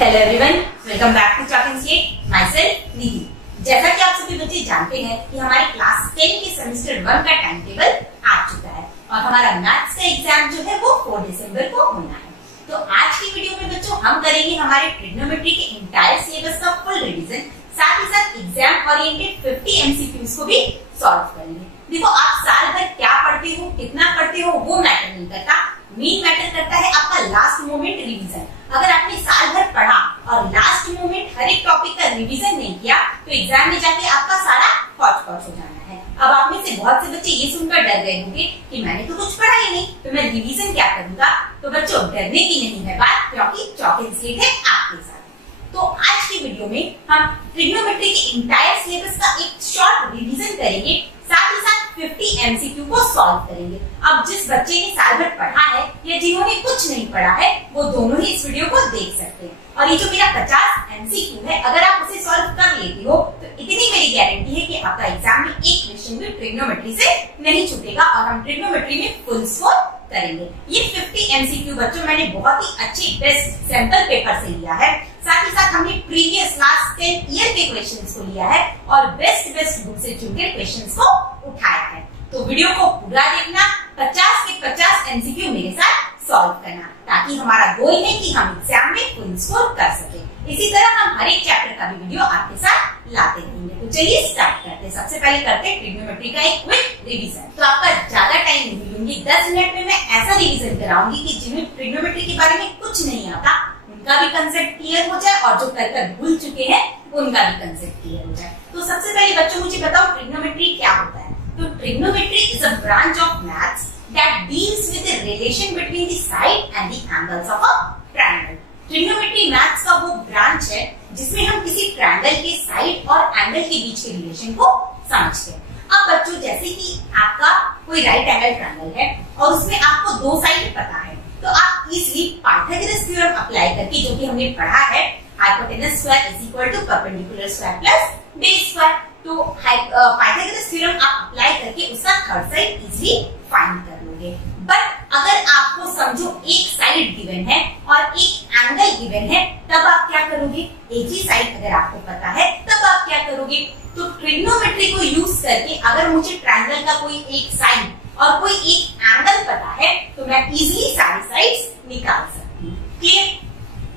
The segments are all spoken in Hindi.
Hello everyone, welcome back to chalk and slate, myself Nidhi. जैसा कि आप सभी बच्चे जानते हैं कि हमारे क्लास 10 के सेमेस्टर 1 का टाइम टेबल आ चुका है और हमारा मैथ्स का एग्जाम जो है वो 4 दिसंबर को होना है। तो आज की वीडियो में बच्चों हम करेंगे हमारे ट्रिग्नोमेट्री के इंटायर सिलेबस का फुल रिवीजन, साथ ही साथ एग्जाम ओरिएंटेड 50 एमसीक्यूज को भी सॉल्व करेंगे। देखो, आप साल भर क्या पढ़ते हो, कितना पढ़ते हो वो मैटर नहीं करता, मेन मैटर करता है आपका लास्ट मोमेंट रिवीजन। अगर आपने साल भर पढ़ा और लास्ट मोमेंट हर एक टॉपिक का रिवीजन नहीं किया तो एग्जाम में जाके आपका सारा हॉच पॉच हो जाना है। अब आप में से बहुत से बच्चे ये सुनकर डर गए होंगे कि मैंने तो कुछ पढ़ा ही नहीं, तो मैं रिवीजन क्या करूंगा। तो बच्चों, डरने की नहीं है बात, क्योंकि चॉक एंड स्लेट है आपके साथ। तो आज की वीडियो में हम ट्रिग्नोमेट्री के इंटायर सिलेबस का एक शॉर्ट रिवीजन करेंगे, साथ ही साथ 50 एमसीक्यू को सॉल्व करेंगे। अब जिस बच्चे ने साल भर पढ़ा है या जिन्होंने कुछ नहीं पढ़ा है वो दोनों ही इस वीडियो को देख सकते हैं। और ये जो मेरा 50 एमसीक्यू है, अगर आप उसे सॉल्व कर लेते हो तो इतनी मेरी गारंटी है कि आपका एग्जाम में एक क्वेश्चन भी ट्रिग्नोमेट्री से नहीं छूटेगा और हम ट्रिग्नोमेट्री में फुल स्कोर करेंगे। ये 50 एमसीक्यू बच्चों मैंने बहुत ही अच्छी बेस्ट सैंपल पेपर से लिया है, साथ ही साथ हमने प्रीवियस लास्ट 10 ईयर के क्वेश्चंस को लिया है और बेस्ट बुक से चुनकर क्वेश्चंस को उठाया है। तो वीडियो को पूरा देखना, 50 के 50 एमसीक्यू मेरे साथ सॉल्व करना, ताकि हमारा गोल है कि हम एग्जाम में फुल स्कोर कर सके। इसी तरह हम हर एक चैप्टर का भी वीडियो आपके साथ लाते रहेंगे। तो चलिए स्टार्ट करते हैं। सबसे पहले करते हैं ट्रिग्नोमेट्री का एक क्विक रिवीजन। तो आपका ज्यादा टाइम नहीं लूंगी, 10 मिनट में मैं ऐसा रिवीजन कराऊंगी कि जिन्हें ट्रिग्नोमेट्री के बारे में कुछ नहीं आता उनका भी कंसेप्ट क्लियर हो जाए और जो कर भूल चुके हैं उनका भी कंसेप्ट क्लियर हो जाए। तो सबसे पहले बच्चों मुझे बताओ ट्रिग्नोमेट्री क्या होता है। तो trigonometry is a branch of maths that deals with the relation between the side and the angles of a triangle. Trigonometry maths का वो ब्रांच है जिसमें हम किसी ट्रायंगल के साइड और एंगल के बीच के रिलेशन को समझते हैं। अब बच्चों, जैसे कि आपका कोई राइट एंगल ट्रायंगल है और उसमें आपको दो साइड पता है, तो आप इजीली पाइथागोरस थ्योरम अप्लाई करके, जो कि हमने पढ़ा है, hypotenuse square is equal to perpendicular square plus base square, तो पाइथागोरस थ्योरम आप अप्लाई करके उसका थर्ड साइड इजीली फाइंड कर लोगे। बट अगर आपको समझो एक साइड गिवन है और एक एंगल गिवन है, तब आप क्या करोगे। एक ही साइड अगर आपको पता है तब आप क्या करोगे। तो ट्रिग्नोमेट्री को यूज करके अगर मुझे ट्रायंगल का कोई एक साइड और कोई एक एंगल पता है तो मैं इजीली सारी साइड्स निकाल सकती हूँ। क्लियर?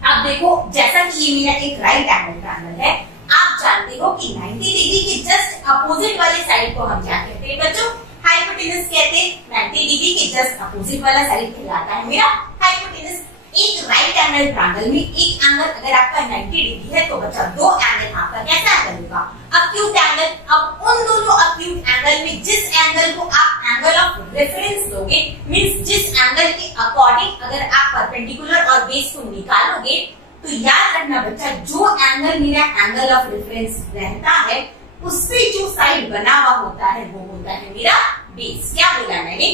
अब देखो, जैसा कि ये मेरा एक राइट एंगल ट्रायंगल है, आप जानते हो कि 90 डिग्री के जस्ट अपोजिट वाले साइड को हम क्या कहते हैं बच्चों, हाइपोटेनस कहते हैं। 90 डिग्री के जस्ट अपोजिट वाला साइड कहलाता है मेरा हाइपोटेनस। एक राइट एंगल ट्रायंगल में एक एंगल अगर आपका 90 डिग्री है तो बच्चा दो एंगल आपका कैसा एंगल होगा, अक्यूट एंगल। अब उन दोनों अक्यूट एंगल में जिस एंगल को आप एंगल ऑफ रेफरेंस दोगे, मींस जिस एंगल के अकॉर्डिंग अगर आप परपेंडिकुलर और बेस को निकालोगे, तो याद रखना बच्चा, जो एंगल मेरा एंगल ऑफ रेफरेंस रहता है उस पे जो साइड बना हुआ होता है वो होता है मेरा बेस। क्या बोला मैंने?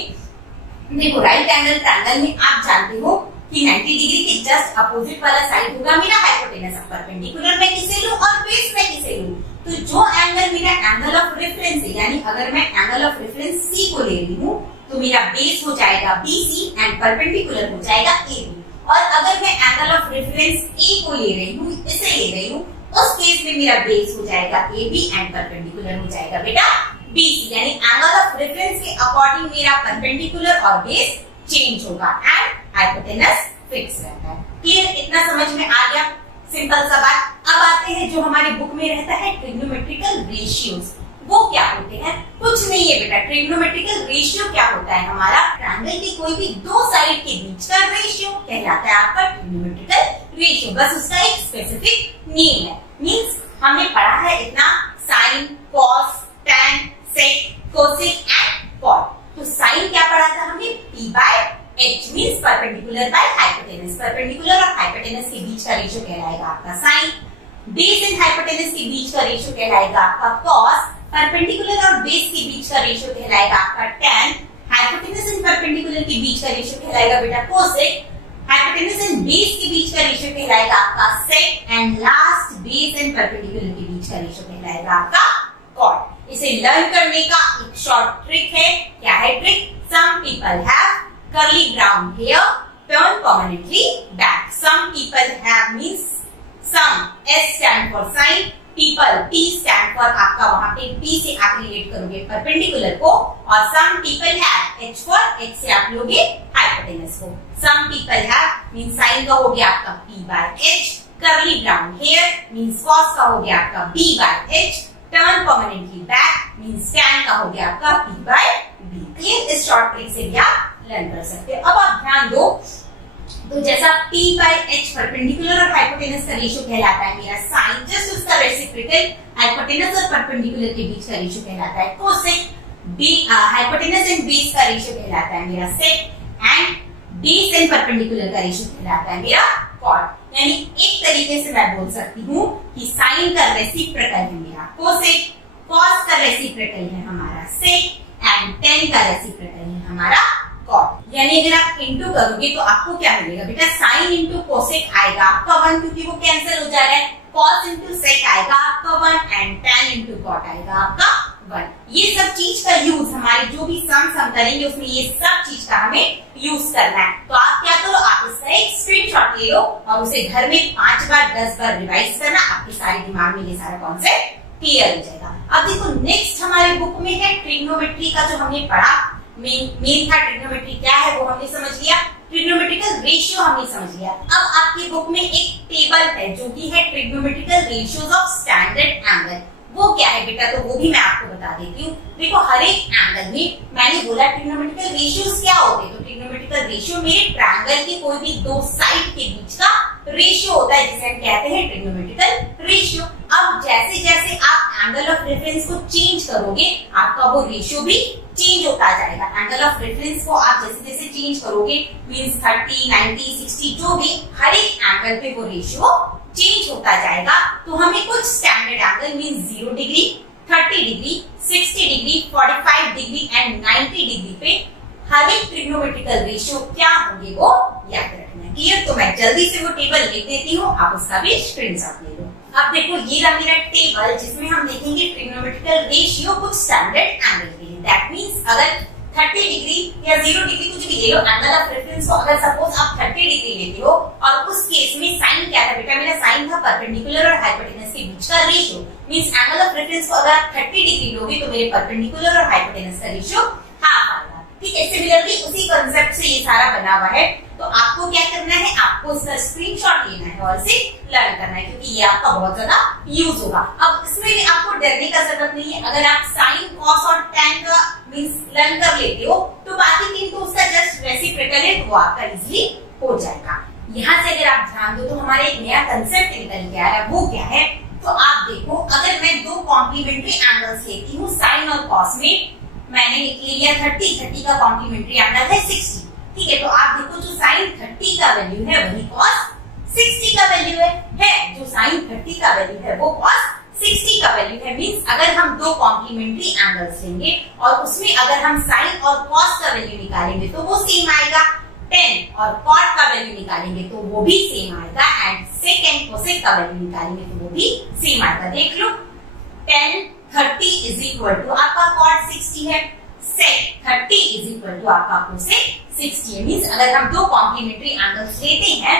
देखो, राइट एंगल ट्रायंगल में आप जानते हो कि 90 डिग्री के जस्ट अपोजिट वाला साइड होगा मेरा हाइपोटेनस। अब परपेंडिकुलर मैं किसे लूं और बेस मैं किसे लूं, तो जो एंगल मेरा एंगल ऑफ रेफरेंस है, यानी अगर मैं एंगल ऑफ रेफरेंस सी को ले रही हूँ तो मेरा बेस हो जाएगा BC एंड परपेंडिकुलर हो जाएगा AB। और अगर मैं एंगल ऑफ रेफरेंस A को ले रही हूँ, इसे ले रही हूँ, उस केस में मेरा बेस हो जाएगा AB एंड परपेंडिकुलर हो जाएगा बेटा BC। यानी एंगल ऑफ रेफरेंस के अकॉर्डिंग मेरा परपेंडिकुलर और बेस चेंज होगा एंड हाइपोटेनस फिक्स रहता है। क्लियर? इतना समझ में आ गया, सिंपल सा बात। अब आते हैं जो हमारे बुक में रहता है ट्रिग्नोमेट्रिकल रेशियोज। वो क्या होते हैं? कुछ नहीं है बेटा। ट्रिग्नोमेट्रिकल रेशियो क्या होता है? हमारा ट्रायंगल की कोई भी दो साइड के बीच का रेशियो कहलाता है आपका ट्रिग्नोमेट्रिकल रेशियो। बस उसका एक स्पेसिफिक नेम है। मींस हमने पढ़ा है इतना, sine, cos, tan, sec, cosec and cot. तो साइन क्या पढ़ा था हमने? P/H means perpendicular by hypotenuse. Perpendicular और हाइपोटेनस के बीच का रेशियो कहलाएगा आपका साइन। बेस एंड हाइपोटेनस के बीच का रेशियो कहलाएगा आपका कॉस। परपेंडिकुलर और बेस के बीच का रेशियो कहलाएगा आपका टैन। हाइपोटेनस एंड परपेंडिकुलर के बीच का रेशियो कहलाएगा बेटा कोसेक। हाइपोटेनस एंड बेस के बीच का रेशियो कहलाएगा आपका sec and last base and perpendicular के बीच का रेशियो कहलाएगा आपका कॉट। इसे लर्न करने का एक शॉर्ट ट्रिक है। क्या है trick? Some people have curly brown hair turn permanently back. Some people have means some, S stand for sine, people, P stand for आपका वहां पे P से आप रिलेट करोगे परपेंडिकुलर को, और some people have, H for H से आप लोगे हाइपोटेनस को। Some people have mean sine का हो गया आपका P by H, curly brown hair means cos का हो गया आपका B by H, turn permanently back means tan का हो गया आपका P बाय B। क्लियर? इस शॉर्ट ट्रिक से भी आप लर्न कर सकते हो। अब आप ध्यान दो, तो जैसा P बाय H परपेंडिकुलर और हाइपोटेनस का रेशियो कहलाता है मेरा साइन, जस्ट उसका रेसिप्रोकल हाइपोटेनस और परपेंडिकुलर के बीच का रेशियो कहलाता है cosec, B hypotenuse and base का रेशियो कहलाता है मेरा सेक, एंड बेस एंड परपेंडिकुलर का रेशियो कहलाता है मेरा कॉट। यानी एक तरीके से मैं बोल सकती हूँ कि साइन का रेसिप्रोकल है मेरा कोसेक, कॉस का रेसिप्रोकल है हमारा सेक, एंड टेन का रेसिप्रोकल है हमारा कॉट। यानी अगर आप इंटू करोगे तो आपको क्या मिलेगा बेटा, साइन इंटू कोसेक आएगा आपका 1 क्योंकि वो कैंसिल हो जा रहा है, कॉस इंटू सेक आएगा आपका 1, एंड टेन इंटू कॉट आएगा आपका 1। ये सब चीज का यूज हमारे जो भी सम करेंगे उसमें ये सब चीज का हमें यूज करना है। तो आप क्या करो, आप इसका एक स्क्रीनशॉट ले लो और उसे घर में 5 बार 10 बार रिवाइज करना, आपके सारे दिमाग में ये सारा कॉन्सेप्ट क्लियर हो जाएगा। अब देखो नेक्स्ट हमारे बुक में है ट्रिग्नोमेट्री का, जो हमने पढ़ा मेन था ट्रिग्नोमेट्री क्या है वो हमने समझ लिया, ट्रिग्नोमेट्रिकल रेशियो हमने समझ लिया। अब आपकी बुक में एक टेबल है जो कि है trigonometrical ratios of standard angle. वो क्या है बेटा, तो वो भी मैं आपको बता देती हूँ। देखो हर एक एंगल में मैंने बोला ट्रिग्नोमेट्रिकल रेशियोज क्या होते हैं, तो ट्रिग्नोमेट्रिकल रेशियो मेरे ट्रायंगल के कोई भी दो साइड के बीच का रेशियो होता है जिसे हम कहते हैं ट्रिग्नोमेट्रिकल रेशियो। अब जैसे जैसे आप एंगल ऑफ रेफरेंस को चेंज करोगे आपका वो रेशियो भी चेंज होता जाएगा। एंगल ऑफ रेफरेंस को आप जैसे जैसे चेंज करोगे मींस 30, 90, 60 जो भी हर एक एंगल पे वो रेशियो चेंज होता जाएगा। तो हमें कुछ standard angle means 0 degree, 30 degree, 60 degree, 45 degree and 90 degree पे हर एक ट्रिग्नोमेट्रिकल रेशियो क्या होंगे वो याद रखना है। क्लियर? तो मैं जल्दी से वो टेबल लिख देती हूँ, आप उसका भी स्क्रीनशॉट ले लो। अब देखो ये रहा मेरा टेबल जिसमें हम देखेंगे ट्रिग्नोमेट्रिकल रेशियो कुछ स्टैंडर्ड एंगल के लिए। दैट मींस अगर 30 डिग्री या 0 डिग्री कुछ भी ले लो, एंगल ऑफ रेफरेंस को अगर सपोज आप 30 डिग्री लेते हो और उस केस में साइन क्या था बेटा, मेरा साइन था परपेंडिकुलर और हाइपोटेनस के बीच का ratio. Means angle of reference को अगर आप 30 डिग्री लोगे तो मेरे परपेंडिकुलर और हाइपोटेनस का रेशियो हाफ आएगा। ठीक है, सिमिलरली उसी कांसेप्ट से ये सारा बना हुआ है। तो आपको क्या करना है, आपको इसका स्क्रीनशॉट लेना है और इसे लर्न करना है क्योंकि ये आपका बहुत ज्यादा यूज होगा। अब इसमें भी आपको डरने का जरूरत नहीं है। अगर आप साइन, कॉस और टैन का मींस लर्न कर लेते हो तो बाकी तीन तो उसका जस्ट रेसिप्रोकल है, वो आपका इजीली हो जाएगा। यहाँ से अगर आप ध्यान दो तो हमारा एक नया कंसेप्ट निकल के आ रहा है। वो क्या है, तो आप देखो अगर मैं दो कॉम्प्लीमेंट्री एंगल्स लेती हूँ साइन और कॉस में, मैंने ले लिया 30 का कॉम्प्लीमेंट्री एंगल है 60। ठीक है, तो आप देखो जो साइन 30 का वैल्यू है वही कॉस 60 का वैल्यू है। जो साइन 30 का वैल्यू है वो कॉस 60 का वैल्यू है। मींस अगर हम दो कॉम्प्लीमेंट्री एंगल्स लेंगे और उसमें अगर हम साइन और कॉस का वैल्यू निकालेंगे तो वो सेम आएगा, टेन और कॉट का वैल्यू निकालेंगे तो वो भी सेम आएगा, एंड सेक एंड कोसेक का वैल्यू निकालेंगे तो वो भी सेम आएगा। देख लो 10 30 इज इक्वल टू आपका कॉट 60 है, सेक 30 इज इक्वल टू आपका कोसेक 60 है। मींस अगर हम दो कॉम्प्लीमेंट्री एंगल्स लेते हैं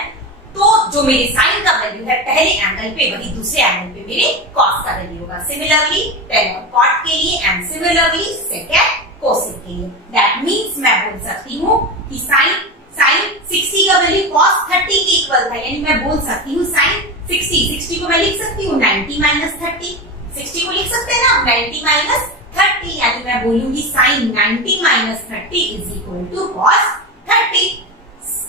तो जो मेरे साइन का वैल्यू है पहले एंगल पे वही दूसरे एंगल पे मेरे कॉस का वैल्यू होगा। सिमिलरली टेन और कॉट के लिए and similarly sec and cosec के लिए। दैट मींस मैं बोल सकती हूँ कि साइन 60 का वैल्यू cos 30 के इक्वल था, यानी मैं बोल सकती हूँ साइन 60 को मैं लिख सकती हूँ 90 माइनस 30, 60 को लिख सकते हैं ना 90 माइनस 30, यानी मैं बोलूंगी sine 90 minus 30 is equal to cos 30।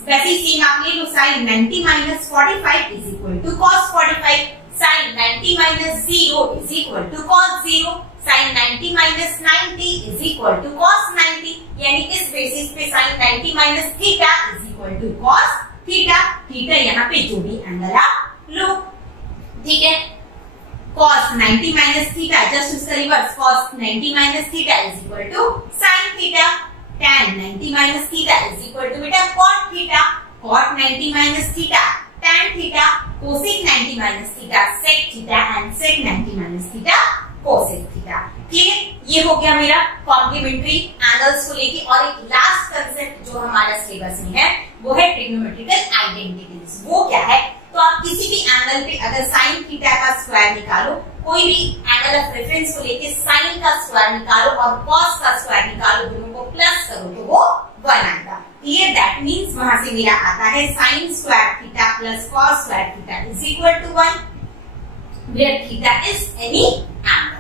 वैसे ही सेम आप ले लो sine 90 minus 45 is equal to cos 45, sine 90 minus 0 is equal to cos 0, sine 90 minus 90 is equal to cos 90, यानी इस बेसिस पे sine 90 minus theta is equal to cos theta. Theta यहाँ पे जो भी एंगल आप लो, ठीक है। cos 90 माइनस थीटा जस्ट उसका reverse, cos 90 minus theta is equal to sine theta, tan 90 minus theta is equal to बेटा cot theta, cot 90 minus theta tan theta, cosec 90 minus theta sec theta and sec 90 minus theta cosec theta. Clear? ये हो गया मेरा कॉम्प्लीमेंट्री एंगल्स को लेके। और एक लास्ट कंसेप्ट जो हमारा सिलेबस में है वो है ट्रिग्नोमेट्रिकल आइडेंटिटीज। वो क्या है, तो आप किसी भी एंगल पे अगर साइन थीटा का स्क्वायर निकालो, कोई भी एंगल ऑफ रेफरेंस को लेके साइन का स्क्वायर निकालो और कॉस का स्क्वायर निकालो, दोनों को प्लस करो तो वो 1 आएगा। क्लियर? दैट मींस वहां से मेरा आता है sine square theta plus cos square theta is equal to 1, where theta is any angle.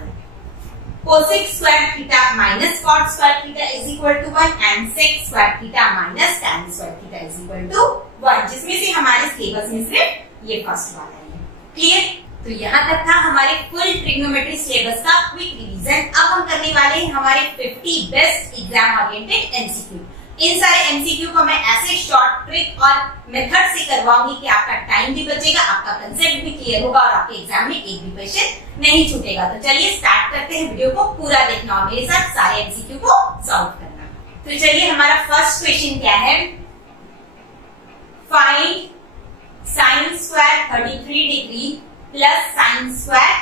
cosec square theta minus cot square theta is equal to 1 and sec square theta minus tan square theta is equal to 1, जिसमें से हमारे सिलेबस में सिर्फ ये फर्स्ट वाला है। क्लियर? तो यहाँ तक था हमारे फुल ट्रिग्नोमेट्री सिलेबस का क्विक रिवीजन। अब हम करने वाले हैं हमारे 50 बेस्ट एग्जाम ओरिएंटेड एमसीक्यू। इन सारे एमसीक्यू को मैं ऐसे शॉर्ट ट्रिक और मेथड से करवाऊंगी कि आपका टाइम भी बचेगा, आपका कंसेप्ट भी क्लियर होगा और आपके एग्जाम में एक भी क्वेश्चन नहीं छूटेगा। तो चलिए स्टार्ट करते हैं, वीडियो को पूरा देखना और मेरे साथ सारे एमसीक्यू को सॉल्व करना। तो चलिए हमारा फर्स्ट क्वेश्चन क्या है, find sine square 33 degree plus sine square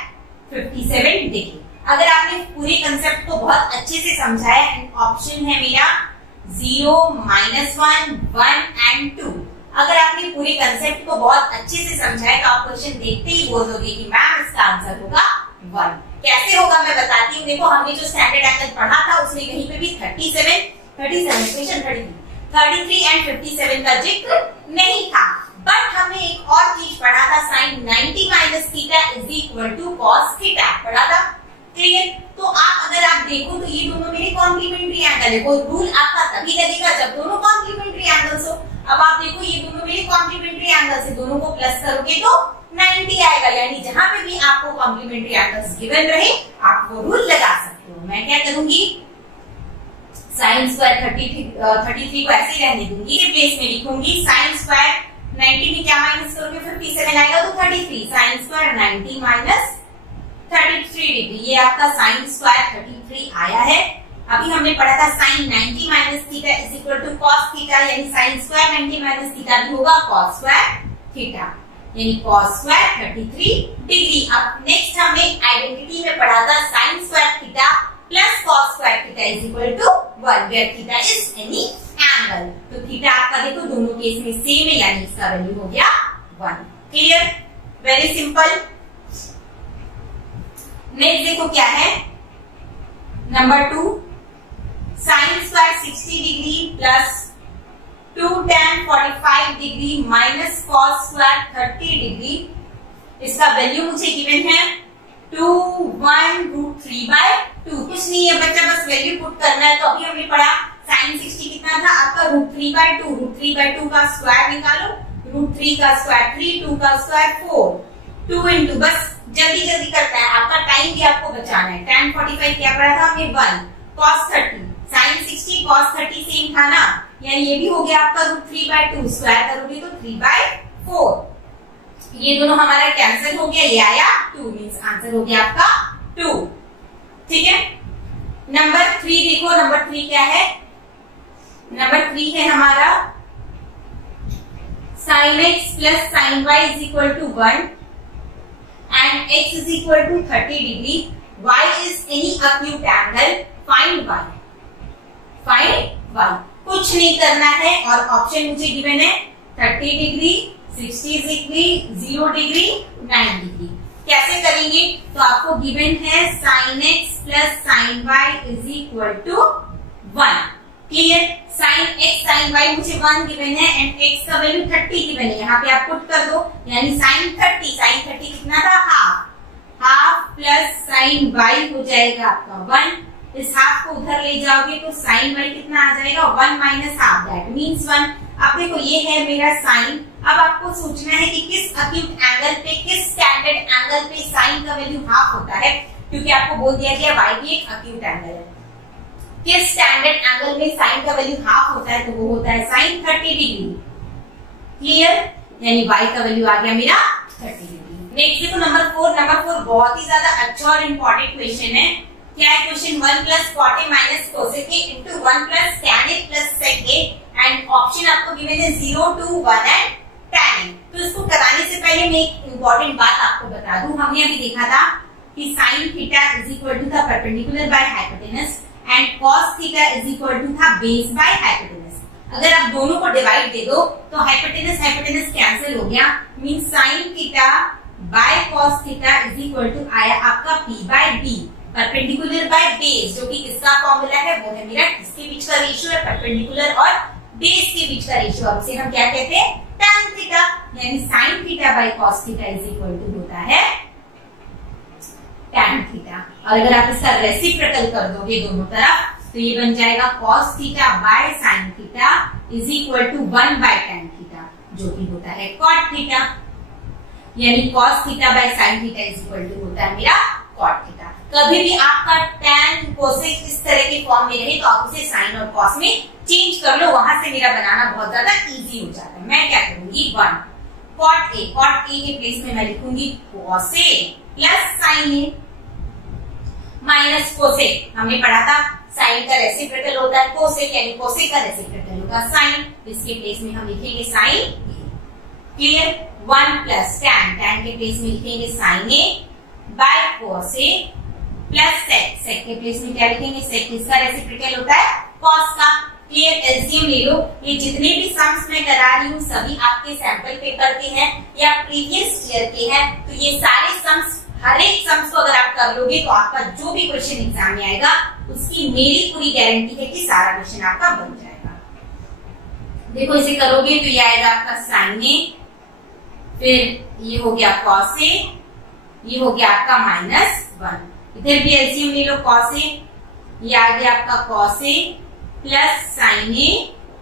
57 degree. अगर आपने पूरे कंसेप्ट को बहुत अच्छे से समझा है, ऑप्शन है मेरा 0, -1, 1 एंड 2। अगर आपने पूरे कंसेप्ट को बहुत अच्छे से समझा है तो आप क्वेश्चन देखते ही बोल दोगे कि मैम इसका आंसर होगा 1। कैसे होगा मैं बताती हूँ। देखो हमने जो स्टैंडर्ड एंगल पढ़ा था उसमें कहीं पे भी 37 क्वेश्चन 33 एंड 57 का जिक्र नहीं था, बट हमने एक और चीज पढ़ा था, sine 90 minus theta is equal to cos theta पढ़ा था। क्लियर? तो अगर आप देखो तो ये दोनों मेरे कॉम्प्लीमेंट्री एंगल है। कोई रूल आपका तभी लगेगा जब दोनों कॉम्प्लीमेंट्री एंगल्स हो। अब आप देखो ये दोनों मेरे कॉम्प्लीमेंट्री एंगल्स है, दोनों को प्लस करोगे तो 90 आएगा, यानी जहां पे भी आपको कॉम्प्लीमेंट्री एंगल्स गिवन रहे आप वो रूल लगा सकते हो। मैं क्या करूंगी, साइन स्क्वायर 33 को ऐसे ही रहने दूंगी, प्लेस में लिखूंगी साइन स्क्वायर 90 में क्या माइनस करोगे 57 आएगा तो 33, साइन स्क्वायर 90 माइनस 33 डिग्री, ये आपका साइन स्क्वायर 33 आया है। अभी हमने पढ़ा था sine 90 minus theta is equal to cos theta, यानी साइन स्क्वायर 90 माइनस थीटा भी होगा कॉस स्क्वायर थीटा, यानी कॉस स्क्वायर 33 डिग्री। अब नेक्स्ट हमने आइडेंटिटी में पढ़ा था sine square theta plus cos square theta is equal to 1, where theta is any angle. तो थीटा आपका देखो दोनों केस में सेम है, यानी इसका वैल्यू हो गया 1। क्लियर? Very simple. नेक्स्ट देखो क्या है, number 2, sine square 60 degree plus 2 tan 45 degree minus cos square 30 degree. इसका वैल्यू मुझे गिवन है 2, 1 √3/2। कुछ नहीं है बच्चा, बस वैल्यू पुट करना है। तो अभी हमने पढ़ा साइन 60 कितना था आपका √3/2, √3/2 का स्क्वायर निकालो, √3 का स्क्वायर 3, 2 का स्क्वायर 4, 2 इंटू, बस जल्दी जल्दी करता है, आपका टाइम भी आपको बचाना है। tan 45 क्या पढ़ा था हमने 1, cos 30, sin 60 cos 30 सेम था ना, यानी ये भी हो गया आपका √3/2, स्क्वायर करोगे तो 3/4। ये दोनों हमारा कैंसिल हो गया, ये आया 2, मींस आंसर हो गया आपका 2। ठीक है, नंबर 3 देखो, नंबर 3 क्या है, नंबर 3 है हमारा sin x plus sin y is equal to 1 and x is equal to 30 degree, y is any acute angle, find y, find y। कुछ नहीं करना है और ऑप्शन मुझे गिवन है 30 डिग्री, 60 डिग्री, 0 डिग्री, 9 डिग्री। कैसे करेंगे, तो आपको गिवन है sin x plus sin y is equal to 1। Clear? Sine x sine y मुझे 1 गिवन है एंड x का वैल्यू 30 गिवन है, यहाँ पे आप पुट कर दो, यानी साइन 30 कितना था, हाफ प्लस साइन y हो जाएगा आपका 1। इस हाफ को उधर ले जाओगे तो साइन y कितना आ जाएगा 1 माइनस हाफ, दैट मीन्स 1। अब देखो ये है मेरा साइन, अब आपको सोचना है कि किस अक्यूट एंगल पे, किस स्टैंडर्ड एंगल पे साइन का वैल्यू हाफ होता है, क्योंकि आपको बोल दिया गया y भी एक अक्यूट एंगल है। किस स्टैंडर्ड एंगल में साइन का वैल्यू हाफ होता है, तो वो होता है साइन 30 डिग्री। क्लियर? यानी y का वैल्यू आ गया मेरा 30 डिग्री। नेक्स्ट देखो नंबर 4 बहुत ही ज्यादा अच्छा और इम्पोर्टेंट क्वेश्चन है। क्या है question, 1 plus cot A minus cosec A into 1 plus tan A plus sec A, and option आपको गिवन है 0, 2, 1 एंड टैन ए। तो इसको कराने से पहले मैं एक इम्पोर्टेंट बात आपको बता दूं। हमने अभी देखा था कि sine theta is equal to था perpendicular by hypotenuse and cos theta is equal to था बेस बाय हाइपोटेनस। अगर आप दोनों को डिवाइड दे दो तो हाइपोटेनस हाइपोटेनस कैंसिल हो गया, mean sine theta by cos theta is equal to आया आपका P by D, perpendicular by base, जो कि किसका फॉर्मूला है, वो है मेरा किसके बीच का रेशियो है, परपेंडिकुलर और बेस के बीच का रेशियो, और उसे हम क्या कहते हैं, tan थीटा, यानी sin theta by cos theta is equal to होता है tan थीटा। और अगर आप इसका रेसिप्रोकल कर दोगे दोनों तरफ तो ये बन जाएगा cos theta by sin theta is equal to 1 by tan theta, जो कि होता है cot थीटा, यानी cos theta by sin theta is equal to होता है मेरा cot थीटा। कभी भी आपका tan कोसेक इस तरह के फॉर्म में रहे तो आप उसे sin और cos में चेंज कर लो, वहां से मेरा बनाना बहुत ज्यादा इजी हो जाता है। मैं क्या करूंगी, 1 cot a के प्लेस में मैं लिखूंगी cos a plus sin a minus cosec, हमने पढ़ा था साइन का रेसिप्रोकल होता है कोसेक, यानी कोसेक का रेसिप्रोकल होगा साइन, इसके प्लेस में हम लिखेंगे साइन, क्लियर, 1 प्लस tan के प्लेस में लिखेंगे sine a by cos a plus sec के प्लेस में क्या लिखेंगे, sec किसका रेसिप्रोकल होता है, cos का, क्लियर, एलसीएम ले लो। ये जितने भी सम्स मैं करा रही हूँ सभी आपके सैंपल पेपर के हैं या प्रीवियस ईयर के हैं, तो ये सारे सम्स, हर एक सम्स को अगर आप कर लोगे तो आपका जो भी क्वेश्चन एग्जाम में आएगा उसकी मेरी पूरी गारंटी है कि सारा क्वेश्चन आपका बन जाएगा। देखो इसे करोगे तो ये आएगा आपका साइन ए, फिर ये हो गया cos a, ये हो गया आपका -1, इधर भी एलसीएम ले लो cos a, ये आ गया आपका cos a plus sine A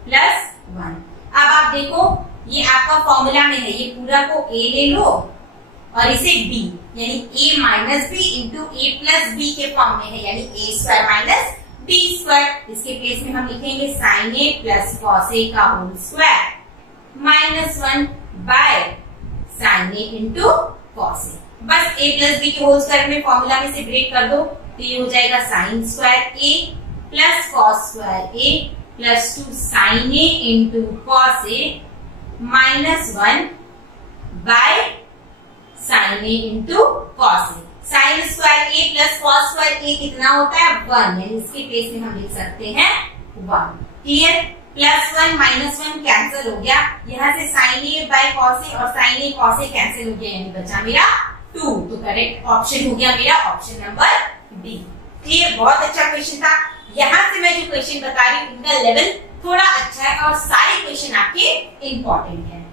plus 1। अब आप देखो ये आपका फॉर्मूला में है, ये पूरा को a ले लो और इसे b, यानी a minus B into A plus B के फॉर्म में है, यानी a square minus b square. इसके प्लेस में हम लिखेंगे sine A plus cos a का whole square -1 by sine A into cos a। बस a प्लस बी के होल स्क्वायर में फॉर्मूला में से ब्रेक कर दो तो ये हो जाएगा sine square a plus cos square a plus 2 sine a into cos a -1 by sign a into cos a। Sign square a plus cos square a कितना होता है, 1, यानी इसके प्लेस में हम लिख सकते हैं 1, क्लियर, +1 -1 कैंसिल हो गया, यहाँ से sine a by cos a और sine a cos a cancel हो गया, यानी बचा मेरा 2, तो करेक्ट ऑप्शन हो गया मेरा ऑप्शन नंबर डी, क्लियर। बहुत अच्छा क्वेश्चन था। यहाँ से मैं जो क्वेश्चन बता रही हूँ इनका लेवल थोड़ा अच्छा है और सारे क्वेश्चन आपके इंपॉर्टेंट है।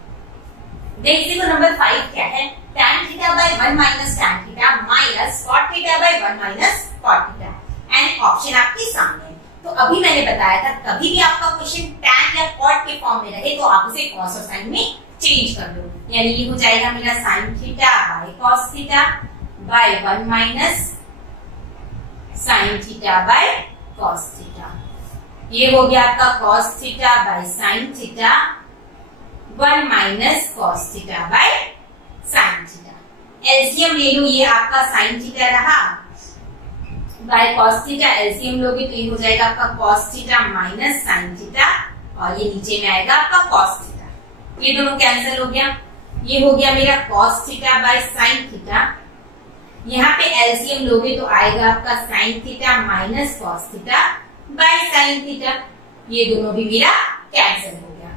देखो नंबर 5 क्या है, tan theta bye 1 minus tan theta minus cot theta by 1 minus cot theta, and option आपके सामने है। तो अभी मैंने बताया था कभी भी आपका क्वेश्चन tan या cot के फॉर्म में रहे तो आप उसे cos और sin में चेंज कर दो, यानी ये हो जाएगा मेरा sin theta by cos theta bye 1 minus sin theta by cos theta, ये हो गया आपका cos theta by sin theta 1 minus cos theta by sin theta. LCM ले लो, ये आपका sin थीटा रहा बाय cos थीटा, एलसीएम लोगे तो ये हो जाएगा आपका cos theta minus sin theta और ये नीचे में आएगा आपका cos थीटा, ये दोनों कैंसिल हो गया, ये हो गया मेरा cos theta by sin theta, यहाँ पे एलसीएम लोगे तो आएगा आपका sin theta minus cos theta by sin theta, ये दोनों भी मेरा कैंसिल हो गया,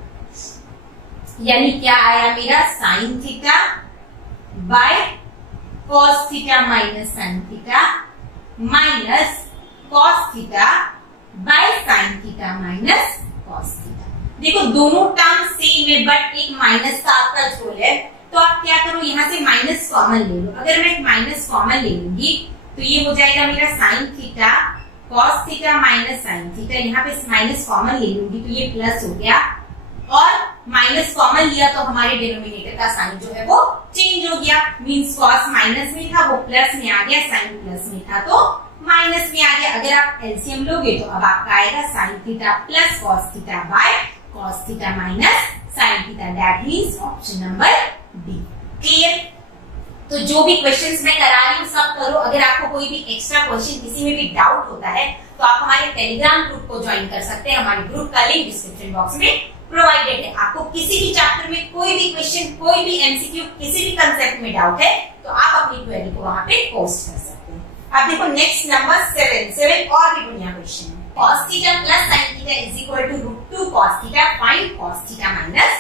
यानी क्या आया मेरा sin theta by cos theta minus sin theta minus cos theta by sin theta minus cos theta. देखो दोनों टर्म सेम है बट एक माइनस का आपका झोल है, तो आप क्या करो यहाँ से माइनस कॉमन ले लो। अगर मैं माइनस कॉमन ले लूंगी तो ये हो जाएगा मेरा sine theta cos theta minus sine theta, यहाँ पे माइनस कॉमन ले लूंगी तो ये प्लस हो गया, और माइनस कॉमन लिया तो हमारे डिनोमिनेटर का साइन जो है वो चेंज हो गया, मींस कॉस माइनस में था वो प्लस में आ गया, साइन प्लस में था तो माइनस में आ गया। अगर आप एलसीएम लोगे तो अब आपका आएगा sine theta plus cos theta by cos theta minus sine theta, that means option number D, clear. तो जो भी क्वेश्चंस मैं करा रही हूँ सब करो। अगर आपको कोई भी एक्स्ट्रा क्वेश्चन किसी में भी डाउट होता है तो आप हमारे टेलीग्राम ग्रुप को ज्वाइन कर सकते हैं, हमारे ग्रुप का लिंक डिस्क्रिप्शन बॉक्स में प्रोवाइडेड है। आपको किसी भी चैप्टर में कोई भी क्वेश्चन, कोई भी एमसीक्यू, किसी भी कंसेप्ट में डाउट है तो आप अपनी क्वेरी को वहां पे पोस्ट कर सकते हैं। अब देखो नेक्स्ट नंबर 7 और भी बढ़िया क्वेश्चन है। cos theta plus sin theta is equal to √2 cos theta, find cos theta minus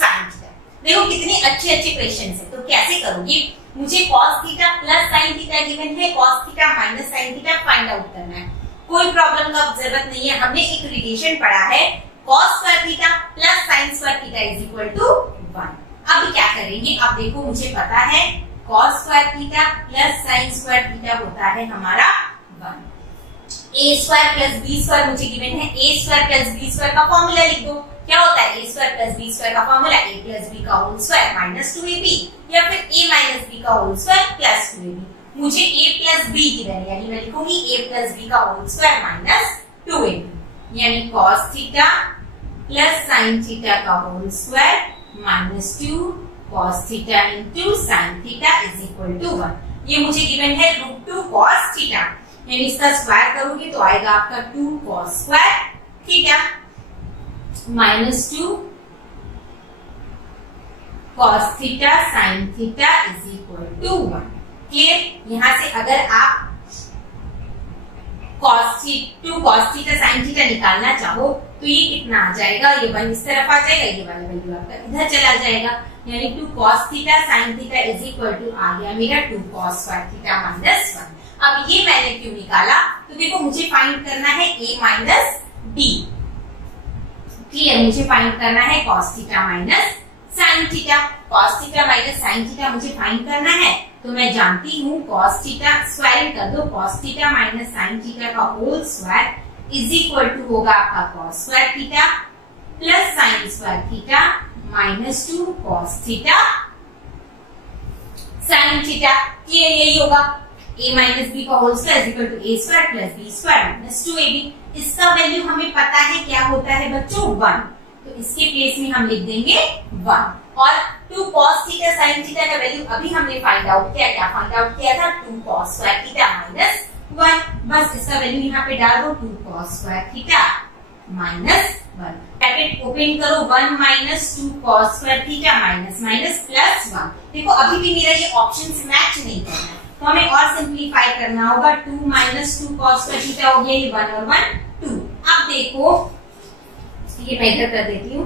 sin theta. देखो कितने अच्छे अच्छे क्वेश्चंस है। तो कैसे करोगे, मुझे cos theta plus sin theta given है, cos theta minus sin theta find out करना है। कोई प्रॉब्लम का जरूरत नहीं है, हमने एक रिलेशन पढ़ा है cos square theta plus sin square theta is equal to 1। अब क्या करेंगे, अब देखो मुझे पता है cos square theta plus sin square theta होता है हमारा 1। a square plus b square मुझे गिवन है, a square plus b square का फॉर्मूला लिख दो। क्या होता है a square plus b square का फॉर्मूला, a प्लस b का होल स्क्वायर माइनस 2ab, या फिर a माइनस b का होल स्क्वायर प्लस 2ab। मुझे a प्लस b गिवन है, यानी मैं लिखूंगी a प्लस b का होल स्क्वायर माइनस 2ab, यानी cos theta plus sin theta का whole square minus 2 cos theta into sin theta is equal to 1। ये मुझे गिवन है √2 cos थीटा, यानी इसका स्क्वायर करोगे तो आएगा आपका 2 cos square theta minus 2 cos theta sin theta is equal to 1। Clear. यहां से अगर आप2 cos थीटा sin थीटा निकालना चाहो तो ये कितना आ जाएगा, ये 1 इस तरफ आ जाएगा, ये वाला वैल्यू आपका इधर चला जाएगा, यानी 2 cos theta sin theta is equal to आ गया मेरा 2 cos स्क्वायर थीटा माइनस 1। अब ये मैंने क्यों निकाला, तो देखो मुझे फाइंड करना है a माइनस b। क्लियर, मुझे फाइंड करना है cos theta minus sin theta. cos theta minus sin theta मुझे फाइंड करना है, तो मैं जानती हूँ cos थीटा स्क्वायरिंग कर दो, cos theta minus sin theta का whole square is equal to होगा आपका cos square theta plus sin square theta minus 2 cos theta sin theta. Clear, यही होगा a माइनस b का whole square is equal to a square plus b square minus 2ab। इसका वैल्यू हमें पता है क्या होता है बच्चों 1, तो इसके प्लेस में हम लिख देंगे 1। और 2 cos थीटा sin थीटा का वैल्यू अभी हमने फाइंड आउट किया, क्या फाइंड आउट किया था 2 cos स्क्वायर थीटा माइनस 1। बस इसका वैल्यू यहाँ पे डाल दो 2 cos square theta minus 1। Bracket open करो, 1 minus 2 cos square theta minus minus plus 1। देखो अभी भी मेरा ये ऑप्शन से मैच नहीं कर रहा है, तो हमें और सिंप्लीफाई करना होगा। 2 माइनस 2 cos स्क्वायर थीटा हो गया ये 1 और 1 2। अब देखो ये मैं इधर कर देती हूँ,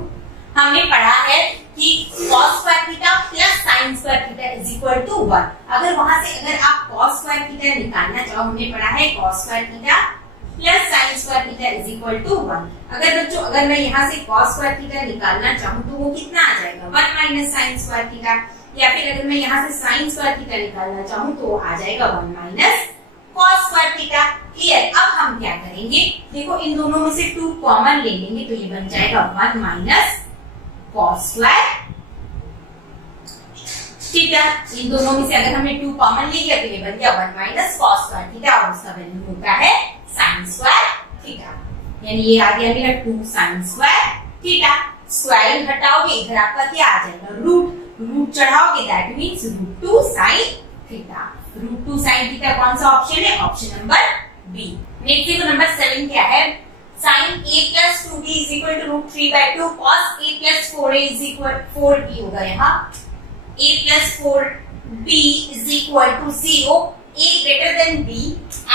हमने पढ़ा है कि cos square theta plus sin square theta is equal to 1। अगर वहां से अगर आप cos स्क्वायर थीटा निकालना चाहो, हमने पढ़ा है cos square theta plus sin square theta is equal to 1। अगर बच्चों अगर मैं यहाँ से cos स्क्वायर थीटा निकालना चाहूँ तो वो कितना आ जाएगा 1 माइनस sin स्क्वायर थीटा, या फिर अगर मैं यहाँ से sin स्क्वायर थीटा निकालना चाहूँ तो आ जाएगा 1 minus cos square theta. Clear. अब हम क्या करेंगे, देखो इन दोनों में से 2 कॉमन ले लेंगे तो ये बन जाएगा 1 माइनस cos स्क्वायर थीटा। इन दोनों में से अगर हमने 2 कॉमन ले लिया तो ये बन गया 1 माइनस cos स्क्वायर थीटा, और उसका वैल्यू होता है sin स्क्वायर थीटा, यानी ये आ गया मेरा 2 sin स्क्वायर थीटा। स्क्वायरिंग हटाओगे इधर आपका क्या आ जाएगा रूट चढ़ाओगे, that means √2 sin theta. √2 sin theta कौन सा ऑप्शन है, ऑप्शन नंबर बी। नेक्स्ट देखो नंबर 7 क्या है, sin a plus 2b is equal to √3/2 cos a plus 4a is equal 4b होगा यहाँ, a plus 4b is equal to 0, a greater than b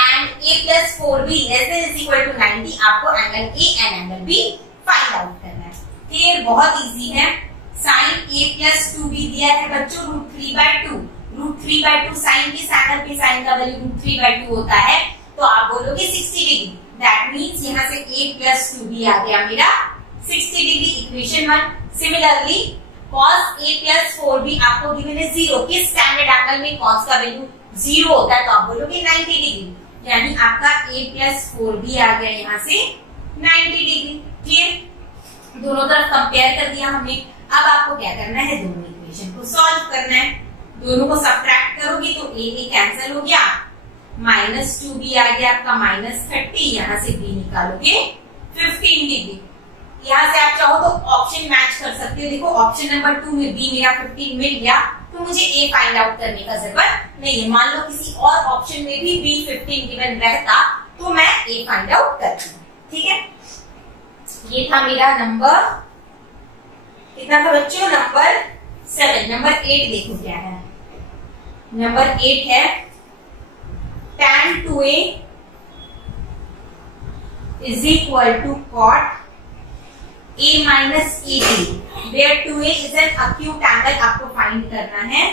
and a plus 4b less than is equal to 90। आपको angle a and angle b find out करना है। फिर बहुत इजी है, sin a plus 2b दिया है बच्चों √3/2। √3/2 sin के एंगल पे sin का वैल्यू √3/2 होता है, तो आप बोलोगे 60 डिग्री। दैट मीन्स यहाँ से a plus 2b आ गया मेरा 60 degree, equation 1। Similarly cos a plus 4b आपको गिवन है 0, किस स्टैंडर्ड एंगल में cos का वैल्यू 0 होता है, तो आप बोलोगे 90 डिग्री, यानी आपका a plus 4b आ गया यहाँ से 90 डिग्री। क्लियर, दोनों तरफ कंपेयर कर दिया हमने। अब आपको क्या करना है, दोनों इक्वेशन को सॉल्व करना है। दोनों को सब्ट्रैक्ट करोगे तो a कैंसिल हो गया, माइनस 2b आ गया आपका माइनस 30, यहाँ से b निकालोगे 15 डिग्री। यहाँ से आप चाहो तो ऑप्शन मैच कर सकते हो। देखो ऑप्शन नंबर 2 में b मेरा 15 मिल गया, तो मुझे a फाइंड आउट करने का जरूरत नहीं है। मान लो किसी और ऑप्शन में भी b 15 गिवन रहता तो मैं a फाइंड आउट करती हूँ। ठीक है, ये था मेरा नंबर कितना था बच्चों, नंबर 7। नंबर 8 देखो क्या है, नंबर 8 है tan 2a is equal to cot a minus A B, where 2a is an acute angle. आपको फाइंड करना है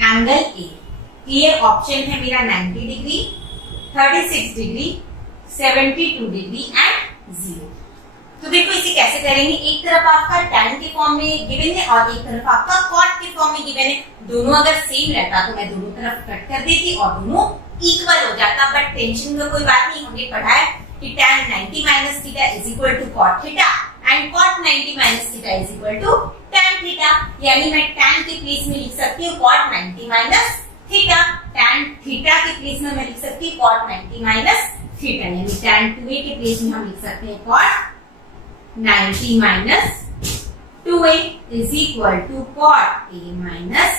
एंगल a। ये ऑप्शन है मेरा 90 डिग्री, 36 डिग्री, 72 डिग्री एंड 0। तो देखो इसे कैसे करेंगे, एक तरफ आपका tan के फॉर्म में गिवन है और एक तरफ आपका cot के फॉर्म में गिवन है। दोनों अगर सेम रहता तो मैं दोनों तरफ कट कर देती और दोनों इक्वल हो जाता, बट टेंशन का कोई बात नहीं। हमने पढ़ा है कि tan 90 minus theta is equal to cot theta and cot 90 minus theta is equal to tan theta. यानी मैं tan के प्लेस में लिख सकती हूँ cot 90 minus theta, tan theta के प्लेस में मैं लिख सकती हूँ cot 90 माइनस थीटा, यानी tan 2a के प्लेस में हम लिख सकते हैं cot 90 minus 2a is equal to cot a minus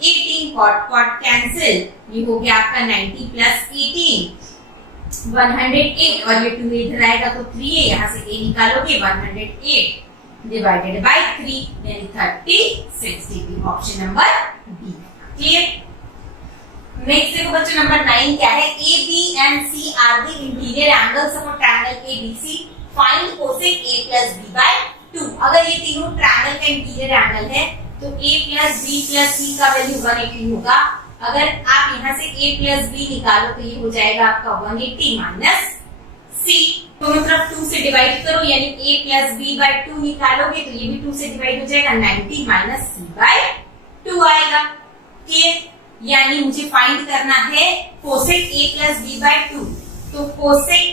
18। cot cancel, ये हो गया आपका 90 प्लस 18 108, और ये 2a इधर आएगा तो 3a, यहाँ से a निकालोगे 108 डिवाइडेड बाय 3 यानी 36 degree. Option number B. Clear. Next देखो बच्चों नंबर 9 क्या है, A B and C are the interior angles of triangle ABC, find cosec a plus b by 2। अगर ये तीनों ट्रायंगल का इंटीरियर एंगल है तो a plus b plus c का वैल्यू 180 होगा। अगर आप यहाँ से a प्लस b निकालो तो ये हो जाएगा आपका 180 माइनस c। दोनों तरफ 2 से डिवाइड करो, यानी a प्लस b बाय 2 निकालोगे तो ये भी 2 से डिवाइड हो जाएगा, 90 माइनस c बाय 2 आएगा। क्लियर। यानी मुझे फाइंड करना है cosec a plus b by 2। तो cosec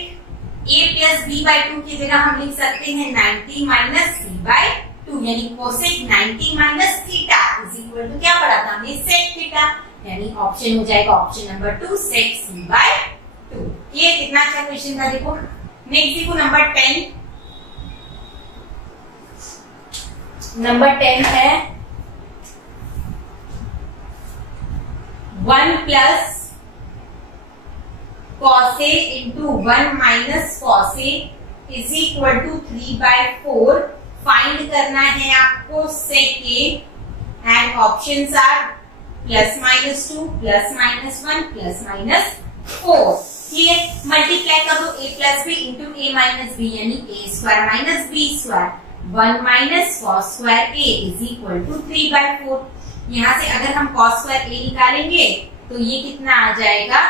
a plus b by 2 की जगह हम लिख सकते हैं 90 माइनस c बाय 2, यानी cosec 90 minus theta is equal to क्या पढ़ा था हमने, सेक थीटा। यानी ऑप्शन हो जाएगा option number 2 sec c by 2। ये कितना अच्छा क्वेश्चन था। देखो नेक्स्ट देखो नंबर 10। नंबर 10 है 1 plus cos a into 1 minus cos a is equal to 3/4। Find करना है आपको sec a and options are plus minus 2, plus minus 1, plus minus 4। Clear. Multiply कर दो a plus b into a minus b, यानी a square minus b square. 1 minus cos square a is equal to 3/4। यहाँ से अगर हम cos स्क्वायर a निकालेंगे तो ये कितना आ जाएगा,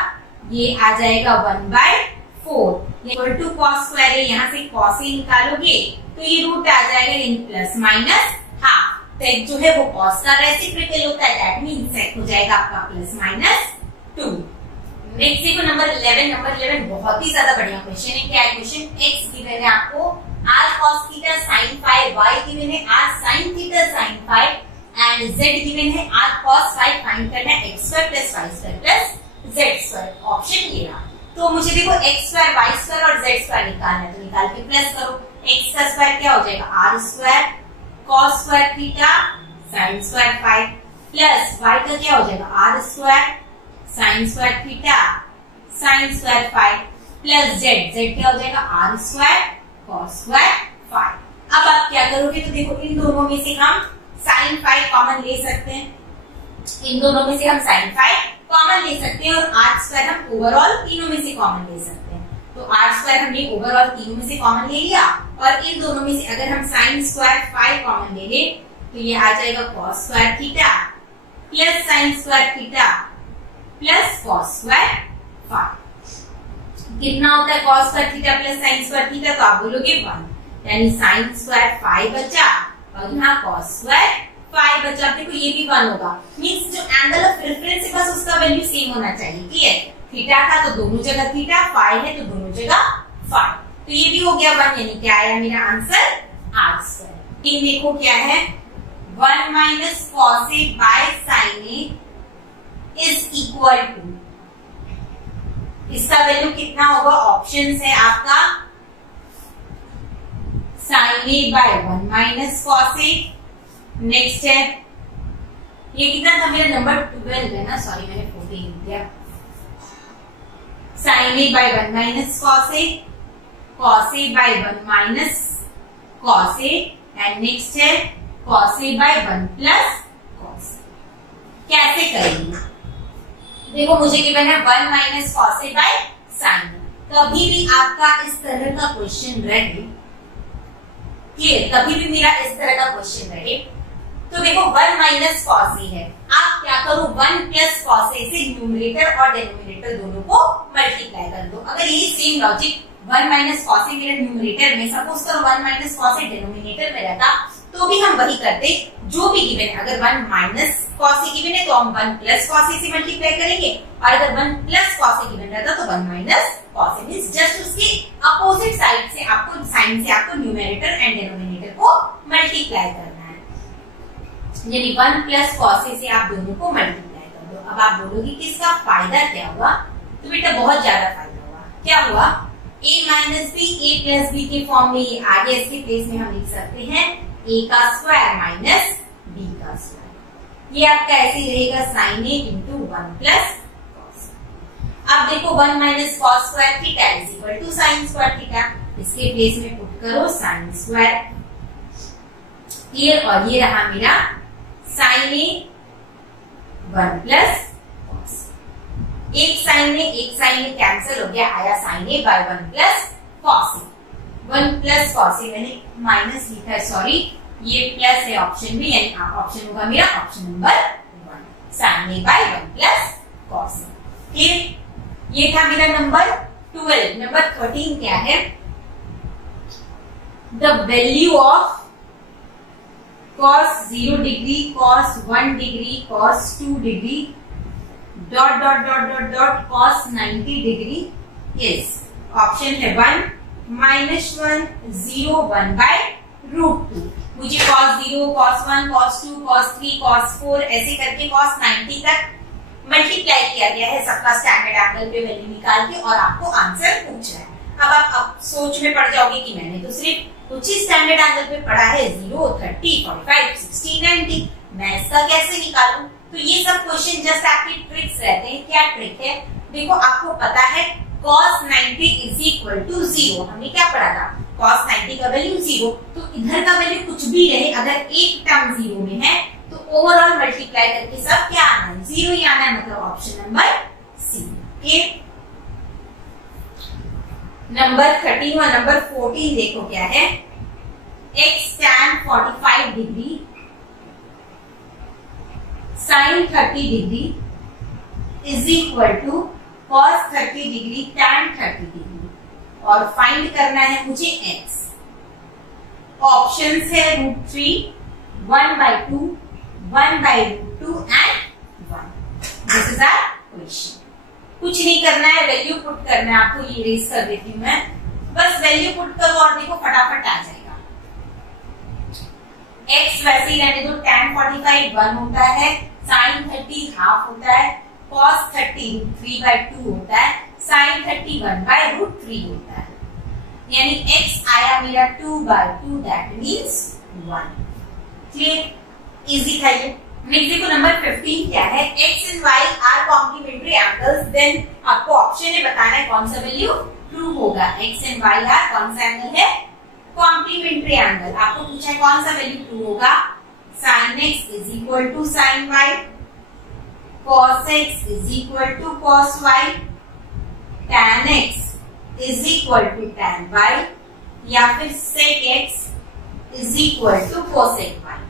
ये आ जाएगा 1/4 equal to cos square a। यहाँ से cos a निकालोगे तो ये रूट आ जाएगा, यानी प्लस माइनस हाफ। सेक जो है वो cos का रेसिप्रोकल होता है, दैट मींस सेक हो जाएगा आपका प्लस माइनस 2। नेक्स्ट देखो नंबर 11। नंबर 11 बहुत ही ज्यादा बढ़िया क्वेश्चन है। क्या क्वेश्चन, x गिवन है आपको r cos theta sin phi, y given है r sin theta sin phi and z given है r cos phi। फाइंड करना है x square plus y square plus z square. Option ये रहा। तो मुझे देखो x स्क्वायर y स्क्वायर और z स्क्वायर निकालना है, तो निकाल के प्लस करो। x का स्क्वायर क्या हो जाएगा, r square cos square theta sin square phi plus y का क्या हो जाएगा, r square sin square theta sin square phi plus z क्या हो जाएगा, r square cos square phi। अब आप क्या करोगे, तो देखो इन दोनों में से हम sin phi कॉमन ले सकते हैं, इन दोनों में से हम sin phi कॉमन ले सकते हैं और r स्क्वायर हम ओवरऑल तीनों में से कॉमन ले सकते हैं। तो r स्क्वायर हमने ओवरऑल तीनों में से कॉमन ले लिया और इन दोनों में से अगर हम sin स्क्वायर phi कॉमन ले ले तो ये आ जाएगा cos square theta plus sin square theta plus cos square phi। कितना होता है cos square theta plus sin square theta, तो आप बोलोगे 1, यानी sin स्क्वायर phi बचा और यहाँ cos स्क्वायर phi बचा। देखो ये भी 1 होगा, मींस जो एंगल ऑफ रेफरेंस है बस उसका वैल्यू सेम होना चाहिए। क्लियर। थीटा था तो दोनों जगह थीटा, phi है तो दोनों जगह phi, तो ये भी हो गया 1, यानी क्या आया मेरा आंसर r स्क्वायर। इन देखो क्या है 1 minus cos a by sin a is equal to, इसका वैल्यू कितना होगा, ऑप्शंस है आपका sin a by 1 minus cos a। Next है ये कितना था मेरा, नंबर 12 है ना, सॉरी मैंने 14 लिख दिया। sin a by 1 minus cos a, cos a by 1 minus cos a and next है cos a by 1 plus cos a। कैसे करेंगे, देखो मुझे गिवन है 1 minus cos a by sin a, कभी भी आपका इस तरह का क्वेश्चन रहे, क्लियर, कभी भी मेरा इस तरह का क्वेश्चन रहे तो देखो 1 माइनस कॉस ए है, आप क्या करो 1 प्लस कॉस ए से न्यूमरेटर और डिनोमिनेटर दोनों को मल्टीप्लाई कर दो। अगर ये same logic 1 minus cos A मेरे न्यूमरेटर में, सपोज करो 1 माइनस कॉस ए डिनोमिनेटर में रहता तो भी हम वही करते, जो भी गिवन है। अगर 1 माइनस कॉस ए गिवन है तो हम 1 प्लस कॉस ए से मल्टीप्लाई करेंगे, और अगर 1 प्लस कॉस ए गिवन रहता तो 1 minus cos A, means just उसके अपोजिट साइड से आपको, साइन से आपको न्यूमरेटर एंड डिनोमिनेटर को मल्टीप्लाई करना है। यानी 1 प्लस कॉस ए से आप दोनों को मल्टीप्लाई कर दो। अब आप बोलोगे कि इसका फायदा क्या हुआ, तो बेटा बहुत ज्यादा फायदा हुआ। क्या हुआ, a minus B A plus B के फॉर्म में ये आगे इसके प्लेस में हम लिख सकते हैं a का स्क्वायर माइनस b का स्क्वायर। ये आपका ऐसे ही रहेगा साइन ए इंटू 1 प्लस कॉस। अब देखो 1 minus cos square theta is equal to sine square theta, इसके प्लेस में पुट करो साइन स्क्वायर, क्लियर। और ये रहा मेरा साइन ए 1 प्लस कॉस। एक साइन ए कैंसिल हो गया, आया sine A by 1 plus cos A. 1 plus cos A मैंने माइनस लिखा है, सॉरी, ये प्लस है ऑप्शन में, यानी ऑप्शन होगा मेरा option number 1, sign A by 1 plus cos A. Clear, ये था मेरा नंबर 12। नंबर 13 क्या है, the value of cos 0 degree, cos 1 degree, cos 2 degree, dot dot dot dot dot cos 90 degree is, option है 1 माइनस 1 0 1 बाय रूट 2। मुझे cos 0, cos 1, cos 2, cos 3, cos 4 ऐसे करके cos 90 तक मल्टीप्लाई किया गया है सबका स्टैंडर्ड एंगल पे वैल्यू निकाल के, और आपको आंसर पूछ रहा है। अब सोच में पड़ जाओगे कि मैंने तो सिर्फ कुछ ही स्टैंडर्ड एंगल पे पढ़ा है, 0, 30, 45, 60, 90, मैं इसका कैसे निकालूं? तो ये सब क्वेश्चन जस्ट आपकी ट्रिक्स रहते हैं। क्या ट्रिक है, देखो आपको पता है cos 90 इज इक्वल टू 0, हमने क्या पढ़ा था, cos 90 का वैल्यू 0, तो इधर का वैल्यू कुछ भी रहे, अगर एक टर्म 0 में है तो ओवरऑल मल्टीप्लाई करके सब क्या आना है, 0 ही आना है, मतलब ऑप्शन नंबर सी। ठीक, नंबर 13 और नंबर 14 देखो क्या है, x tan 45 degree sin 30 degree is equal to cos 30 degree tan 30 degree, और फाइंड करना है मुझे x। ऑप्शंस है √3, 1/2, 1/√2 and 1। This is our question. कुछ नहीं करना है, वैल्यू पुट करना है आपको। ये इरेज कर देती हूं मैं, बस वैल्यू पुट करो और देखो फटाफट आ जाएगा। x वैसे ही रहने दो, tan 45 1 होता है, sin 30 हाफ होता है, cos 30 √3/2 होता है, sin 30 1/√3 होता है, यानी x आया मेरा 2/2, दैट मीन्स 1। क्लियर, इजी था ये। नेक्स्ट देखो नंबर 15 क्या है, x and y are complementary angles, then आपको ऑप्शन में बताना है कौन सा वैल्यू ट्रू होगा। x एंड y आर कौन सा एंगल है, कॉम्प्लीमेंट्री एंगल। आपको पूछा है कौन सा वैल्यू ट्रू होगा, sin x is equal to sin y, cos x is equal to cos y, tan x is equal to tan y, या फिर sec x is equal to cosec y।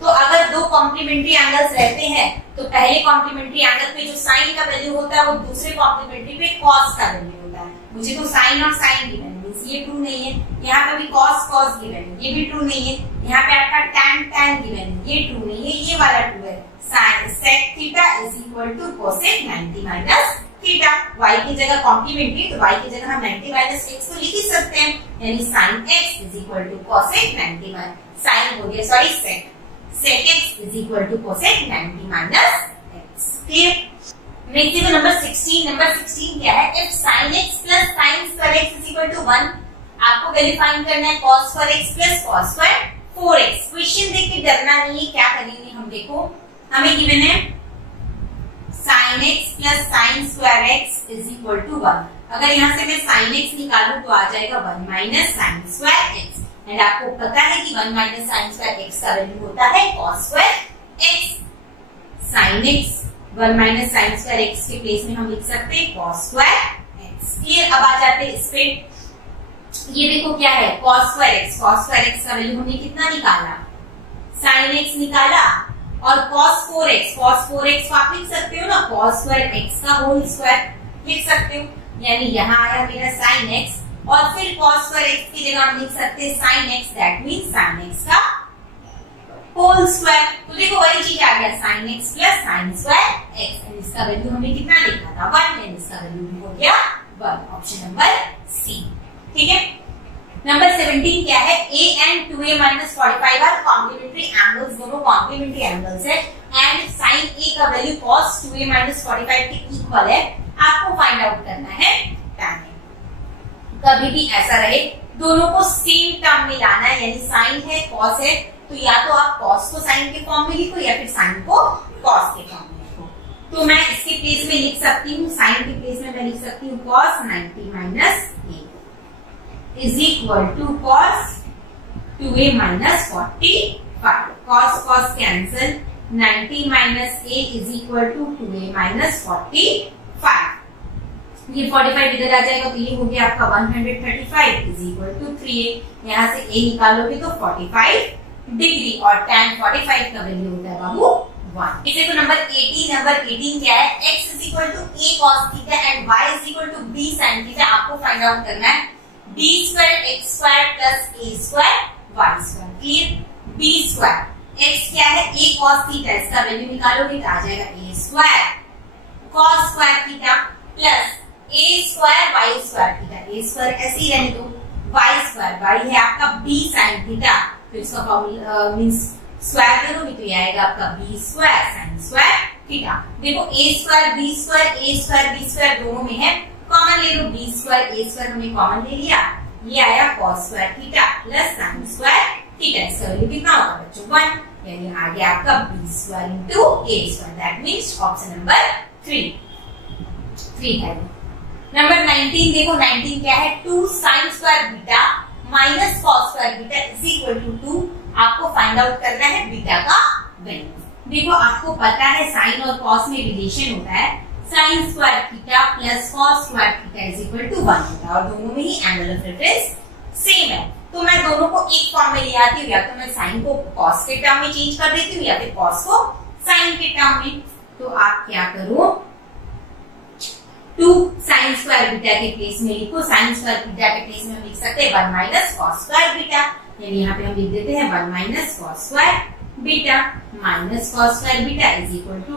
तो अगर दो कॉम्प्लीमेंट्री एंगल्स रहते हैं तो पहले कॉम्प्लीमेंट्री एंगल पे जो साइन का वैल्यू होता है वो दूसरे कॉम्प्लीमेंट्री पे कॉस का वैल्यू होता है। मुझे तो साइन और साइन गिवन है, ये ट्रू नहीं है। यहाँ पे भी कॉस कॉस गिवन है, ये भी ट्रू नहीं है। यहाँ पे आपका टैन टैन गिवन है, ये ट्रू नहीं है, ये वाला ट्रू है। Sec theta is equal to cosec 90 minus theta. y की जगह कॉम्प्लीमेंट्री, तो y की जगह हम 90 माइनस x को लिख ही सकते हैं, यानी sine x is equal to cosec 90 minus sine हो गया, sorry sec x is equal to cosec 90 minus x। Clear. Next देखो नंबर 16। नंबर 16 क्या है, if sin x plus sin square x is equal to 1, आपको वैल्यू फाइंड करना है cos square x plus cos square 4x। Question देख के डरना नहीं है, क्या करेंगे हम, देखो हमें गिवन है sin x plus sin square x is equal to 1। अगर यहाँ से मैं sin x निकालूं तो आ जाएगा 1 minus sin square x, and आपको पता है कि 1 माइनस sin स्क्वायर x का वैल्यू होता है cos square x। sin x 1 minus sin square x के प्लेस में हम लिख सकते हैं cos स्क्वायर x। क्लियर। अब आ जाते हैं इस पे, ये देखो क्या है cos square x, cos square x का वैल्यू हमने कितना निकाला, sin x निकाला, और cos 4x को आप लिख सकते हो ना cos स्क्वायर x का होल स्क्वायर लिख सकते हो, यानी यहाँ आया मेरा sin x, और फिर cos स्क्वायर x की जगह हम लिख सकते हैं sin x, that means sin x का होल स्क्वायर। तो देखो वही चीज आ गया sin x plus sin square x, इसका वैल्यू हमने कितना लिखा था 1, एंड इसका वैल्यू हो गया 1, ऑप्शन नंबर सी। ठीक है, नंबर 17 क्या है, a and 2a minus 45 are complementary angles, दोनों कॉम्प्लीमेंट्री एंगल्स है, एंड sin a का वैल्यू cos 2a minus 45 के इक्वल है, आपको फाइंड आउट करना है tan a। कभी भी ऐसा रहे दोनों को सेम टर्म में लाना है, यानी sin है cos है, तो या तो आप cos को sin के फॉर्म में लिखो या फिर sin को cos के फॉर्म में लिखो। तो मैं इसके प्लेस में लिख सकती हूँ, sin के प्लेस में मैं लिख सकती हूँ cos 90 minus a is equal to cos 2a minus 45, cos cancel, 90 minus a is equal to 2a minus 45, ये 45 इधर आ जाएगा तो ये हो गया आपका 135 is equal to 3a, यहाँ से a निकालोगे तो 45 डिग्री, और tan 45 का वैल्यू होता है बाबू 1। इसे तो नंबर 18 क्या है, x is equal to a cos theta and y is equal to b sin theta, आपको फाइंड आउट करना है b square x square plus a square y square, clear. b square x क्या है a cos थीटा, इसका वैल्यू निकालोगे तो आ जाएगा a square cos square theta plus a square y square theta, a square ऐसे ही रहने दो, y स्क्वायर y है आपका b sin थीटा, तो इसका फॉर्मूला मींस स्क्वायर करोगे तो ये आएगा आपका b square sin square theta. देखो a स्क्वायर b स्क्वायर दोनों में है, कॉमन ले लो, b स्क्वायर a स्क्वायर हमने कॉमन ले लिया, ये आया cos square theta plus sin square theta, इसका वैल्यू कितना होगा बच्चों 1, यानी आ गया आपका b square into a square, that means option number 3 है। नंबर 19 देखो, 19 क्या है, 2 sin square beta minus cos square beta is equal to 2, आपको फाइंड आउट करना है बीटा का वैल्यू। देखो आपको पता है साइन और cos में रिलेशन होता है, sin square theta plus cos square theta is equal to 1 होता है, और दोनों में ही एंगल ऑफ रेफरेंस सेम है, तो मैं दोनों को एक फॉर्म में ले आती हूँ, या तो मैं sin को cos के टर्म में चेंज कर देती हूँ या फिर cos को sin के टर्म में। तो आप क्या करो, 2 sin स्क्वायर बीटा के प्लेस में लिखो, sin स्क्वायर बीटा के प्लेस में हम लिख सकते हैं 1 माइनस cos स्क्वायर बीटा, यानी यहाँ पे हम लिख देते हैं 1 minus cos square beta, minus cos square beta is equal to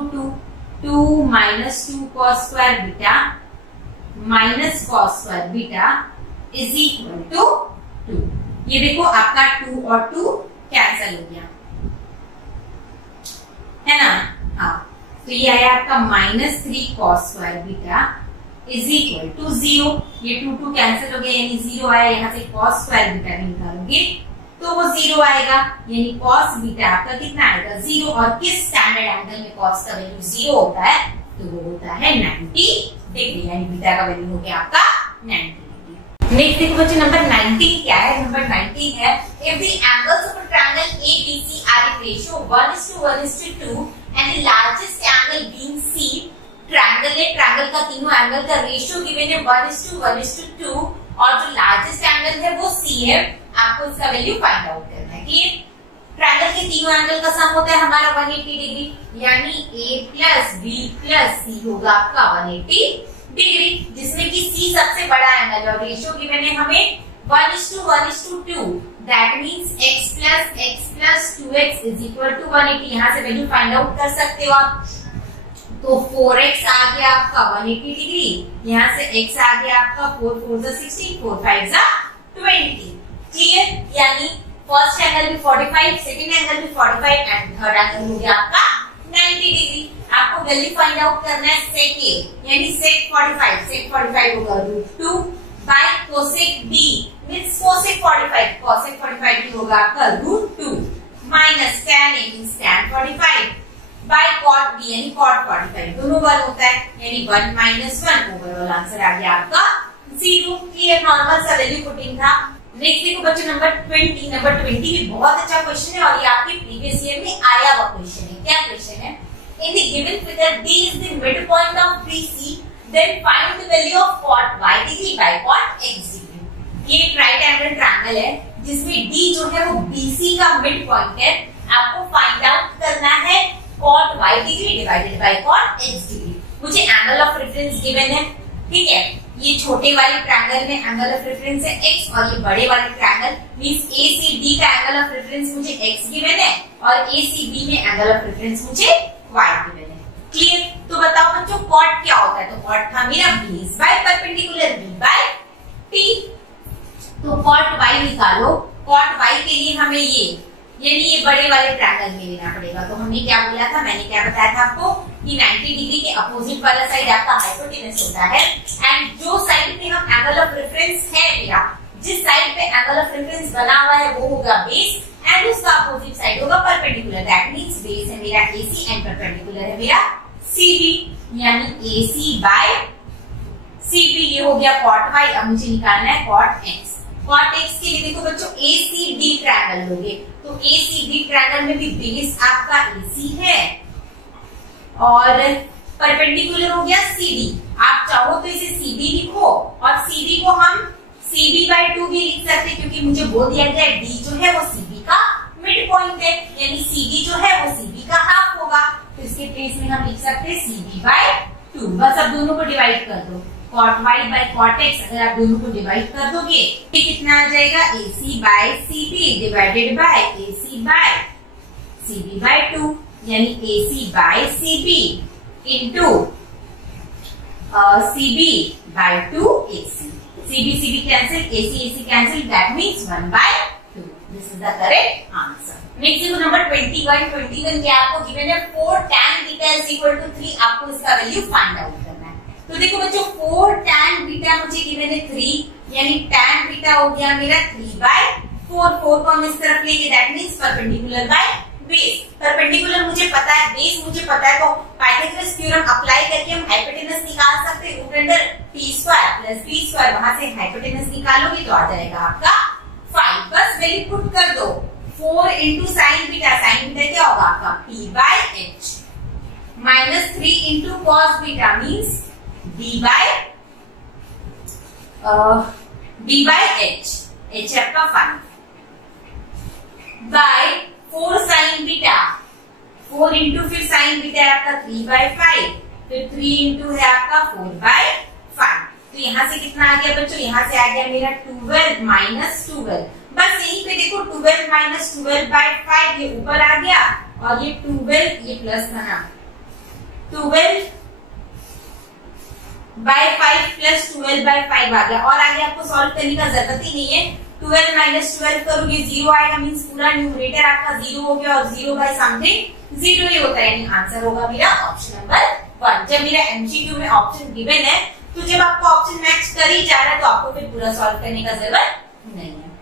2 minus 2 cos square beta minus cos square beta is equal to 2। ये देखो आपका 2 और 2 कैंसिल हो गया है ना, हाँ, तो ये आया आपका minus 3 cos square beta is equal to 0, ये 2 कैंसिल हो गया यानी 0 आया, यहाँ से cos स्क्वायर बीटा भी निकालोगे तो वो 0 आएगा, यानी cos बीटा आपका कितना आएगा 0, और किस स्टैंडर्ड एंगल में cos का वैल्यू 0 होता है, तो वो होता है 90 डिग्री, यानी बीटा का वैल्यू हो गया आपका 90 डिग्री। नेक्स्ट देखो बच्चे नंबर 19 क्या है, नंबर 19 है, if the angles of a triangle ABC are in ratio 1:1:2 and the largest angle being C, triangle है, ट्रायंगल का तीनों एंगल का रेशियो गिवन है 1:1:2, और जो लार्जेस्ट एंगल है वो C है, आपको इसका वैल्यू फाइंड आउट करना है। क्लियर, ट्रायंगल के तीनों एंगल का सम होता है हमारा 180 डिग्री, यानी A plus B plus C होगा आपका 180 डिग्री, जिसमें कि C सबसे बड़ा एंगल है, और रेशियो गिवन है हमें 1:1:2, दैट मींस x प्लस 2x इज इक्वल टू 180, यहाँ से वैल्यू फाइंड आउट कर सकते हो आप। तो 4x आ गया आपका 180 डिग्री, यहाँ से x आ गया आपका 4 4 16, 4 5 20। क्लियर, यानी फर्स्ट एंगल भी 45, सेकंड एंगल भी 45 एंड थर्ड एंगल हो गया आपका 90 डिग्री। आपको वैल्यू फाइंड आउट करना है sec A, यानी sec 45 होगा √2 by cosec B means cosec 45 भी होगा आपका √2 minus tan A means tan 45 by cot B यानी cot 45, दोनों 1 होता है, यानी 1 माइनस 1, ओवरऑल आंसर आ गया आपका 0। क्लियर, नॉर्मल सा वैल्यू पुटिंग था। नेक्स्ट देखो बच्चे नंबर 20, नंबर 20 भी बहुत अच्छा क्वेश्चन है, और ये आपके प्रीवियस ईयर में आया हुआ क्वेश्चन है। क्या क्वेश्चन है, in the given figure D is the midpoint of BC, then find the value of cot y degree by cot x degree. ये एक राइट एंगल ट्रायंगल है जिसमें d जो है वो BC का मिड पॉइंट है। आपको फाइंड आउट करना है cot y degree divided by cot x degree. मुझे एंगल ऑफ रेफरेंस गिवन है, ठीक है। ये छोटे वाले ट्रायंगल में एंगल ऑफ रेफरेंस है x और ये बड़े वाले ट्रायंगल मींस ACD का एंगल ऑफ रेफरेंस मुझे x गिवन है और ACB में एंगल ऑफ रेफरेंस मुझे y गिवन है। क्लियर? तो बताओ बच्चों cot क्या होता है? तो cot था मेरा base by perpendicular b by t। तो cot y निकालो। cot y के लिए हमें यानी ये बड़े वाले ट्रायंगल में लेना पड़ेगा। तो हमने क्या बोला था, मैंने क्या बताया था आपको कि 90 डिग्री के अपोजिट वाला साइड आपका हाइपोटेनस होता है एंड जो साइड पे हम एंगल ऑफ रेफरेंस है मेरा, जिस साइड पे एंगल ऑफ रेफरेंस बना हुआ है वो होगा बेस एंड उसका अपोजिट साइड होगा परपेंडिकुलर। दैट मींस बेस है मेरा AC एंड परपेंडिकुलर है मेरा CB, यानी AC बाय CB। ये हो गया cot y। अब मुझे निकालना है cot x। cot x के लिए देखो बच्चों ACD ट्रायंगल लोगे तो ACD ट्रायंगल में भी बेस आपका AC है और परपेंडिकुलर हो गया CD। आप चाहो तो इसे CB लिखो और CB को हम CB बाय 2 भी लिख सकते हैं क्योंकि मुझे बोल दिया गया है D जो है वो CB का मिड पॉइंट है, यानी CD जो है वो CB का हाफ होगा। तो इसके प्लेस में हम लिख सकते हैं CB बाय 2। बस अब दोनों को डिवाइड कर दो, cot y by cot x। अगर आप दोनों को डिवाइड कर दोगे तो कितना आ जाएगा, AC by CB divided by AC by CB by 2, यानी AC by CB into CB by 2 AC। CB cancel, AC cancel, that means 1 by 2। This is the correct answer. Next देखो नंबर 21 क्या आपको गिवन है 4 tan बीटा इज इक्वल टू 3। आपको इसका वैल्यू फाइंड आउट करना है। तो देखो बच्चों 4 tan बीटा मुझे गिवन है 3, यानी tan बीटा हो गया मेरा 3 बाय 4। 4 को हम इस तरफ लेंगे, that means perpendicular by base. Perpendicular मुझे पता है, बेस मुझे पता है, तो पाइथागोरस थ्योरम अप्लाई करके हम हाइपोटेनस निकाल सकते हैं। Root under t² plus b², वहां से हाइपोटेनस निकालोगे तो आ जाएगा आपका 5। बस वैल्यू पुट कर दो। 4 into sine beta, sine beta क्या होगा आपका p by h minus 3 into cos beta means b by h आपका 5 बाय 4 साइन बीटा। 4 इंटू फिर साइन बीटा है आपका 3 बाय 5, फिर 3 इंटू है आपका 4 बाय 5। तो यहाँ से कितना आ गया बच्चों, यहाँ से आ गया मेरा 12 माइनस 12। बस यहीं पे देखो 12 माइनस 12 बाय 5 ये ऊपर आ गया और ये 12 ये प्लस था ना, 12 बाय 5 प्लस 12 बाय 5 आ गया। और आगे आपको सॉल्व करने का जरूरत ही नहीं है। 12 माइनस 12 करोगे 0 आएगा, मींस पूरा न्यूमरेटर आपका 0 हो गया और 0 बाय समथिंग 0 ही होता है, यानी आंसर होगा मेरा ऑप्शन नंबर 1। जब मेरा एमसीक्यू में ऑप्शन गिवन है तो जब आपको ऑप्शन मैच कर ही जा रहा है तो आपको फिर पूरा सॉल्व करने का जरूरत नहीं है।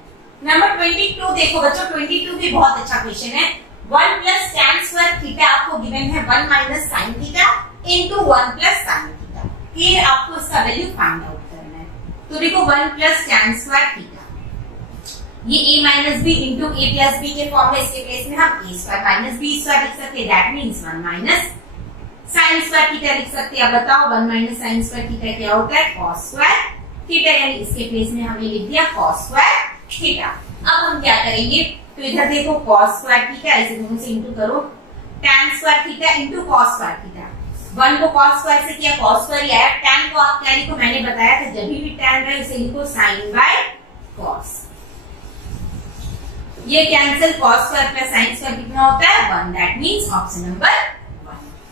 नंबर 22 देखो बच्चों, 22 भी बहुत अच्छा क्वेश्चन है। 1 प्लस tan स्क्वायर थीटा आपको गिवन है 1 minus sine theta into 1 plus sine theta. फिर आपको इसका वैल्यू फाइंड आउट करना है। तो देखो 1 प्लस tan स्क्वायर थीटा, ये a minus B into a plus B के फॉर्म में, इसके प्लेस में हम a square minus b square लिख सकते हैं। That means 1 minus sine square theta लिख सकते हैं। अब बताओ 1 माइनस साइन स्क्वायर थीटा क्या होता है, कॉस स्क्वायर थीटा, यानी इसके प्लेस में हमने लिख दिया कॉस स्क्वायर थीटा। अब हम क्या करेंगे, तो इधर देखो cos स्क्वायर थीटा, इसे दोनों से इंटू करो, tan square theta into cos square theta. 1 को cos स्क्वायर से किया, cos स्क्वायर ही आया। tan को आप क्या लिखो, मैंने बताया था जब भी tan रहे उसे लिखो sin बाय cos। ये cancel, cos square plus sin square कितना होता है 1, that means option number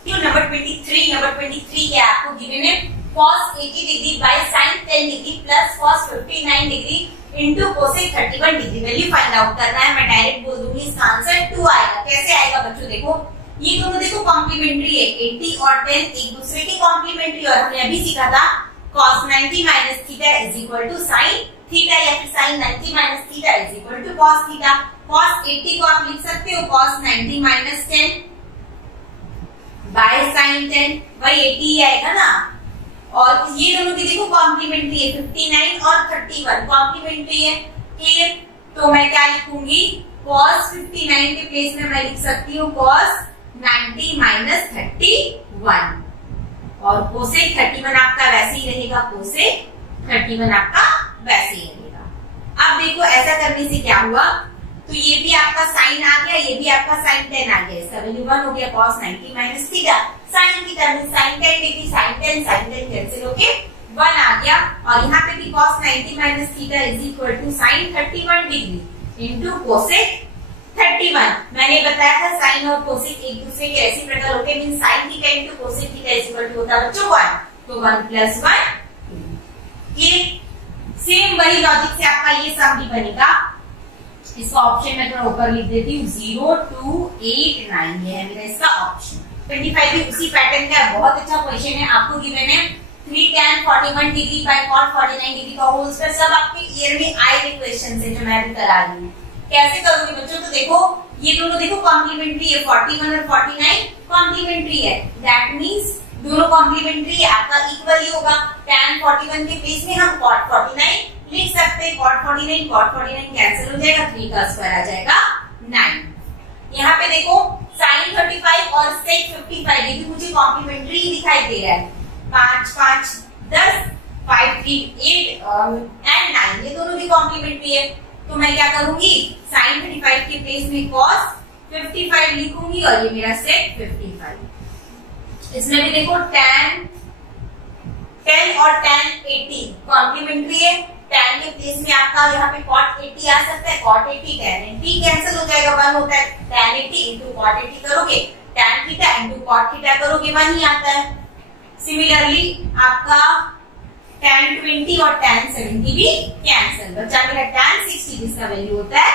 1। Number 23 क्या आपको गिवन है cos 80 degree by sin 10 degree plus cos 59 degree into cosec 31 degree. Value find out करना है। मैं डायरेक्ट बोल दूंगी इसका आंसर 2 आएगा। कैसे आएगा बच्चों, देखो ये दोनों देखो कॉम्प्लीमेंट्री है, 80 और 10 एक दूसरे के कॉम्प्लीमेंट्री। और हमने अभी सीखा था cos 90 minus theta is equal to sin theta, या फिर sin 90 minus theta is equal to cos theta. cos 80 को आप लिख सकते हो cos 90 माइनस 10 बाय sin 10, वही 80 ही आएगा ना। और ये दोनों की देखो कॉम्प्लीमेंट्री है, 59 और 31 कॉम्प्लीमेंट्री है। क्लियर? तो मैं क्या लिखूंगी, cos 59 के प्लेस में मैं लिख सकती हूँ cos 90 माइनस 31। और कोसेक 31 आपका वैसे ही रहेगा, कोसेक 31 आपका वैसे ही रहेगा। अब देखो ऐसा करने से क्या हुआ, तो ये भी आपका साइन आ गया, ये भी आपका साइन 10 आ गया, इसका वैल्यू 1 हो गया, cos 90 minus theta, sine theta means sine 10 degree, sine 10 cancel होके 1 आ गया, और यहाँ पे भी cos 90 minus theta is equal to sine 31 degree into cosec 31। मैंने बताया था साइन और कोसेक एक दूसरे के रेसिप्रोकल होते हैं, means sine theta into cosec theta is equal to होता है बच्चों 1, तो 1 प्लस 1 ये सेम वही लॉजिक से आपका ये सम भी बनेगा। इसका ऑप्शन मैं थोड़ा ऊपर लिख देती हूँ, 0 2 8 9 ये है मेरा इसका ऑप्शन। 25 भी उसी पैटर्न का बहुत अच्छा क्वेश्चन है, आपको गिवन है 3 tan 41 degree by cot 49 degree का होल स्क्वायर, सब आपके ईयर में आए हुए क्वेश्चन है जो मैं अभी करा रही हूँ। कैसे करूंगी बच्चों, तो देखो ये दोनों देखो कॉम्प्लीमेंट्री है, 41 और 49 कॉम्प्लीमेंट्री है, दैट मींस दोनों कॉम्प्लीमेंट्री है, आपका इक्वल ही होगा। tan 41 के प्लेस में हम cot 49 लिख सकते हैं, cot 49 कैंसिल हो जाएगा, 3 का स्क्वायर आ जाएगा 9। यहाँ पे देखो sin 35 और sec 55 ये भी मुझे कॉम्प्लीमेंट्री दिखाई दे रहा है, 5 5 10 5 3 8 एंड 9 ये दोनों भी कॉम्प्लीमेंट्री है, तो मैं क्या करूंगी sin 35 के प्लेस में cos 55 लिखूंगी और ये मेरा sec 55। इसमें भी देखो tan 10 और tan 80 कॉम्प्लीमेंट्री है, tan के प्लेस में आपका यहाँ पे cot 80 आ सकता है, cot 80 tan 80 कैंसिल हो जाएगा, 1 होता है, tan 80 इंटू cot 80 करोगे, tan theta into cot theta करोगे 1 ही आता है। सिमिलरली आपका tan 20 और tan 70 भी कैंसिल, बचा मेरा tan 60 जिसका वैल्यू होता है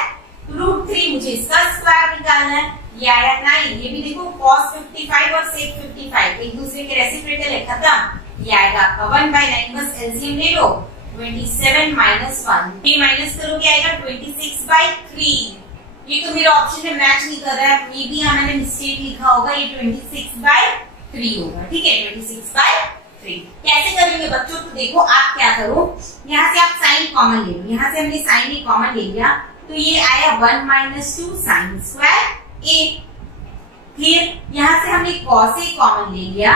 √3, मुझे इसका स्क्वायर निकालना है, ये आया 9। ये भी देखो cos 55 और sec 55 एक दूसरे के रेसिप्रोकल है, खत्म, ये आएगा आपका 1/9, बस एलसीएम ले लो, 27 माइनस 1 ये माइनस करोगे आएगा 26/3। ये तो मेरा ऑप्शन में मैच नहीं कर रहा है, मे बी मैंने मिस्टेक लिखा होगा, ये 26/3 होगा, ठीक है 26/3। कैसे करेंगे बच्चों, तो देखो आप क्या करो, यहाँ से आप साइन कॉमन ले लो, यहाँ से हमने साइन ही कॉमन ले लिया, तो ये आया 1 - 2 साइन स्क्वायर a, क्लियर। यहाँ से हमने cos a कॉमन ले लिया,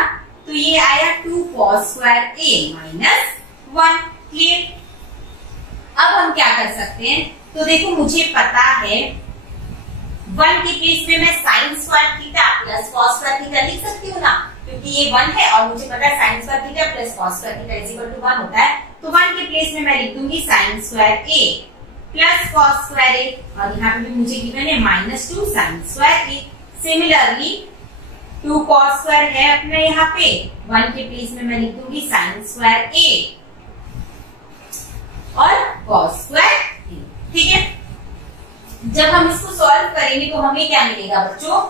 तो ये आया 2 cos square a minus 1, clear. अब हम क्या कर सकते हैं, तो देखो मुझे पता है 1 के प्लेस में मैं sign square theta plus cos square theta लिख सकती हूँ ना, क्योंकि ये 1 है और मुझे पता है sine square theta plus cos square theta is equal to 1 होता है, तो 1 के प्लेस में मैं लिख दूंगी sign square a plus cos square a, और यहाँ पे भी मुझे गिवन है -2 sine square a। Similarly 2 cos square है अपने यहाँ पे, 1 के प्लेस में मैं लिख दूंगी साइन स्क्वायर a और cos स्क्वायर a, ठीक है। जब हम इसको सॉल्व करेंगे तो हमें क्या मिलेगा बच्चों,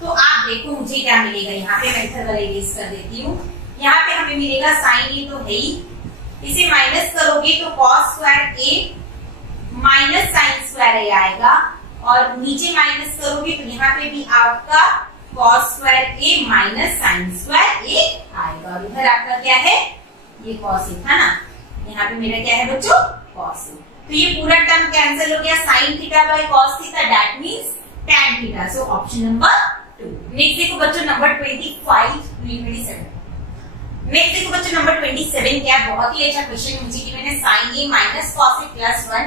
तो आप देखो मुझे क्या मिलेगा, यहाँ पे मैं इधर वाले इरेज कर देती हूँ, यहाँ पे हमें मिलेगा साइन a तो है ही, इसे माइनस करोगे तो cos square a minus sine square a आएगा, और नीचे माइनस करोगे तो यहाँ पे भी आपका cos square a minus sine square a आएगा, और इधर आपका क्या है, ये cos a था ना, यहाँ पे मेरा क्या है बच्चों cos a, तो ये पूरा टर्म कैंसिल हो गया, sign theta by cos theta that means tan theta, so option number 2। Next देखो बच्चों नंबर 27 नेक्स्ट देखो बच्चों नंबर 27 क्या, बहुत ही अच्छा क्वेश्चन मुझे कि मैंने sin a minus cos a plus 1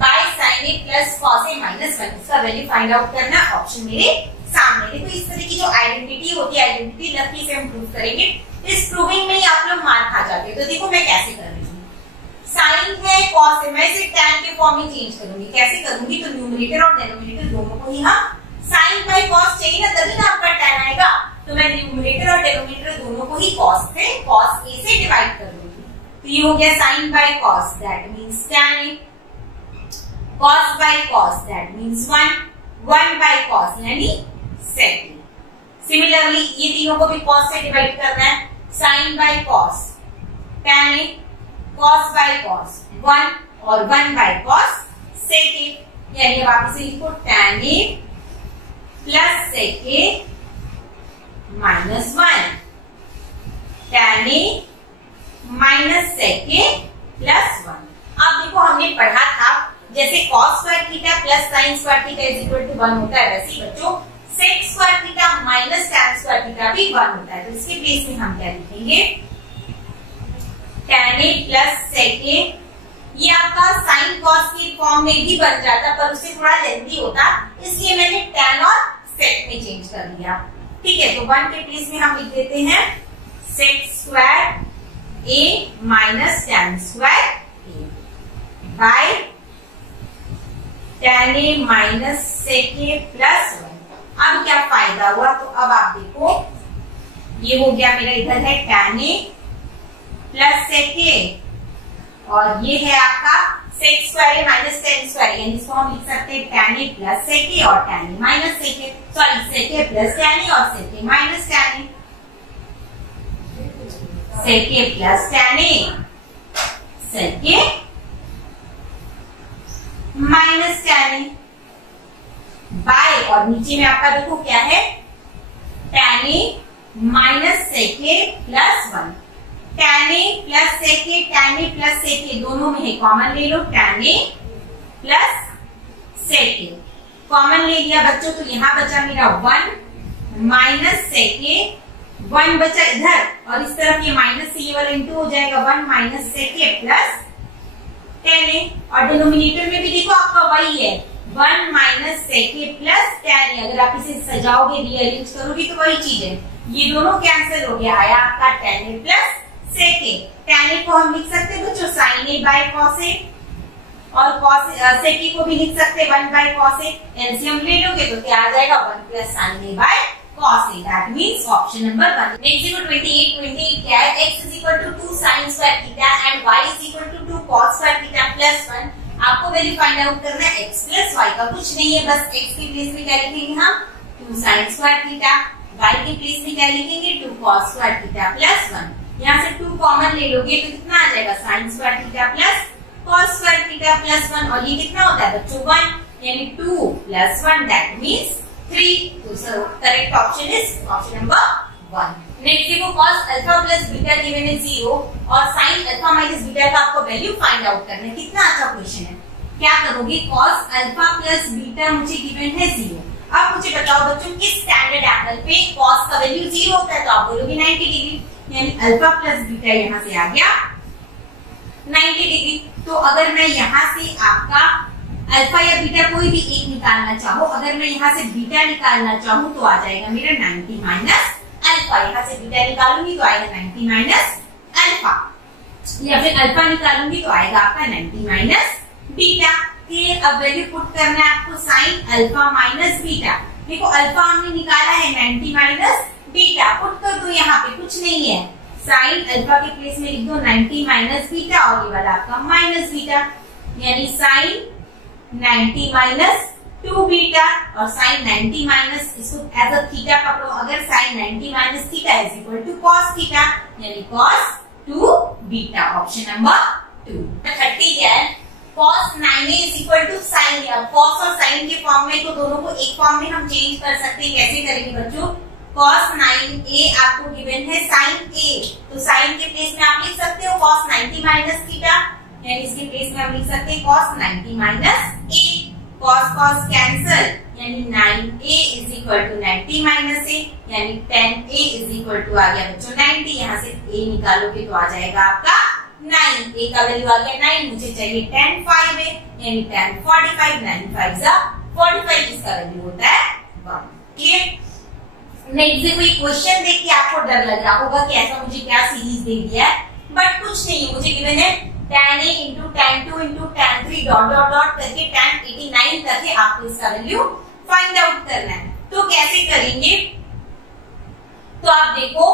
by sin a plus cos a minus 1, इसका वैल्यू फाइंड आउट करना, ऑप्शन मेरे सामने। देखो इस तरह की जो आइडेंटिटी होती है, आइडेंटिटी लकी से हम प्रूव करेंगे, इस प्रूविंग में ही आप लोग मार खा जाते हो। तो देखो मैं कैसे कर रही हूँ, साइन है cos है, मैं इसे tan के फॉर्म में चेंज करूंगी, कैसे करूंगी, तो न्यूमरेटर और डिनोमिनेटर दोनों को ही हम साइन बाय cos चाहिए ना, तभी ना आपका tan आएगा, तो मैं न्यूमरेटर और डिनोमिनेटर दोनों को ही cos a से डिवाइड कर दूंगी, तो ये हो गया sine by cos that means tan a, cos by cos that means 1 by cos यानी sec a। सिमिलरली ये तीनों को भी cos से डिवाइड करना है, sin by cos tan a, cos by cos 1 और 1 by cos sec a, यानी अब आप इसे लिखो tan a plus sec a minus 1, tan a minus sec a plus 1। अब देखो हमने पढ़ा था जैसे cos square theta plus sine square theta is equal to 1 होता है, वैसे ही बच्चों sec square theta minus tan square theta भी 1 होता है। तो इसके प्लेस में हम क्या लिखेंगे, tan a plus sec a। ये आपका साइन कॉस के फॉर्म में भी बन जाता, पर उससे थोड़ा लेंथी होता, इसलिए मैंने tan और सेक में चेंज कर दिया। ठीक है, तो 1 के प्लेस में हम लिख देते हैं sec square a minus tan square a by tan a minus sec a plus 1। अब क्या फायदा हुआ, तो अब आप देखो ये हो गया मेरा, इधर है tan a plus sec a और ये है आपका sec square a minus tan square, यानी इसको हम लिख सकते हैं tan a plus sec a और tan a minus sec a, sorry sec a plus tan a और sec a minus tan a, sec a plus tan a sec a minus tan a by, और नीचे में आपका देखो क्या है tan a minus sec a plus 1। tan a plus sec a, tan a plus sec a दोनों में है, कॉमन ले लो, tan a plus sec a common ले लिया बच्चों, तो यहां बचा मेरा 1 माइनस सेक a, 1 बचा इधर और इस तरफ ये माइनस से ये वाला इंटू हो जाएगा, 1 minus sec a plus tan a, और डिनोमिनेटर में भी देखो आपका वही है 1 minus sec a plus tan a। अगर आप इसे सजाओगे, रीअरेंज करोगे तो वही चीज है, ये दोनों कैंसिल हो गया, आया आपका tan a plus sec a। tan a को हम लिख सकते हैं बच्चों sin a by cos a, और cos सेक a को भी लिख सकते हैं 1 बाय cos a। एलसीएम ले लोगे तो क्या आ जाएगा 1 plus sin a by cos a, that means option number 1। Next देखो 28 क्या है, x is equal to 2 sin square थीटा and y is equal to 2 cos square theta plus 1। आपको वैल्यू फाइंड आउट करना है x प्लस y का, कुछ नहीं है, बस x के प्लेस में क्या लिखेंगे हम 2 sin स्क्वायर थीटा, y के प्लेस में क्या लिखेंगे 2 cos स्क्वायर थीटा प्लस 1। यहाँ से 2 कॉमन ले लोगे तो कितना आ जाएगा sin square theta plus cos square theta plus 1, और ये कितना होता है बच्चों 1, यानी 2 प्लस 1 दैट मींस 3। तो correct option is option number 1। Next देखो cos alpha plus beta given है 0 और sin अल्फा माइनस बीटा का आपको वैल्यू फाइंड आउट करना है। कितना अच्छा क्वेश्चन है, क्या करोगे, cos अल्फा प्लस बीटा मुझे गिवन है 0। अब मुझे बताओ बच्चों किस स्टैंडर्ड एंगल पे cos का वैल्यू 0 होता है, तो आप बोलोगे 90 डिग्री, यानी अल्फा प्लस बीटा यहाँ से आ गया 90 डिग्री। तो अगर मैं यहाँ से आपका अल्फा या बीटा कोई भी एक निकालना चाहो, अगर मैं यहाँ से बीटा निकालना चाहूँ तो आ जाएगा मेरा 90 माइनस अल्फा, यहाँ से बीटा निकालूंगी तो आएगा 90 माइनस अल्फा, या फिर अल्फा निकालूंगी तो आएगा आपका 90 माइनस बीटा। फिर अब वैल्यू पुट करना है आपको साइन अल्फा माइनस बीटा। देखो अल्फा हमने निकाला है 90 माइनस बीटा, पुट कर दो, यहाँ पे कुछ नहीं है, साइन अल्फा के प्लेस में लिख दो 90 माइनस बीटा और ये वाला आपका माइनस बीटा, यानी साइन 90 माइनस 2 बीटा और साइन 90 माइनस, इसको एज अ थीटा पकड़ो, अगर sine 90 minus theta is equal to cos theta, यानी कॉस 2 बीटा, ऑप्शन नंबर 2। 30 क्या है, cos 9a is equal to sine a। cos और साइन के फॉर्म में तो दोनों को एक फॉर्म में हम चेंज कर सकते हैं, कैसे करेंगे बच्चों, cos 9a आपको गिवन है sin a, तो sin के प्लेस में आप लिख सकते हो cos 90 माइनस थीटा, यानी इसके प्लेस में हम लिख सकते हैं cos 90 minus a, cos cos cancel, यानी 9a is equal to 90 minus a, यानी 10a इज इक्वल टू आ गया बच्चों 90, यहाँ से a निकालोगे तो आ जाएगा आपका 9, a का वैल्यू आ गया 9, मुझे चाहिए 10 5 है, यानी 10 45, 9 5 जा 45, इसका वैल्यू होता है 1। क्लियर। नेक्स्ट देखो ये क्वेश्चन देख के आपको डर लग रहा होगा कि ऐसा मुझे क्या सीरीज दे दिया है, बट कुछ नहीं है, मुझे गिवन है tan a into tan 2 into tan 3 dot dot dot करके tan 89 तक है, आपको इसका वैल्यू फाइंड आउट करना है। तो कैसे करेंगे, तो आप देखो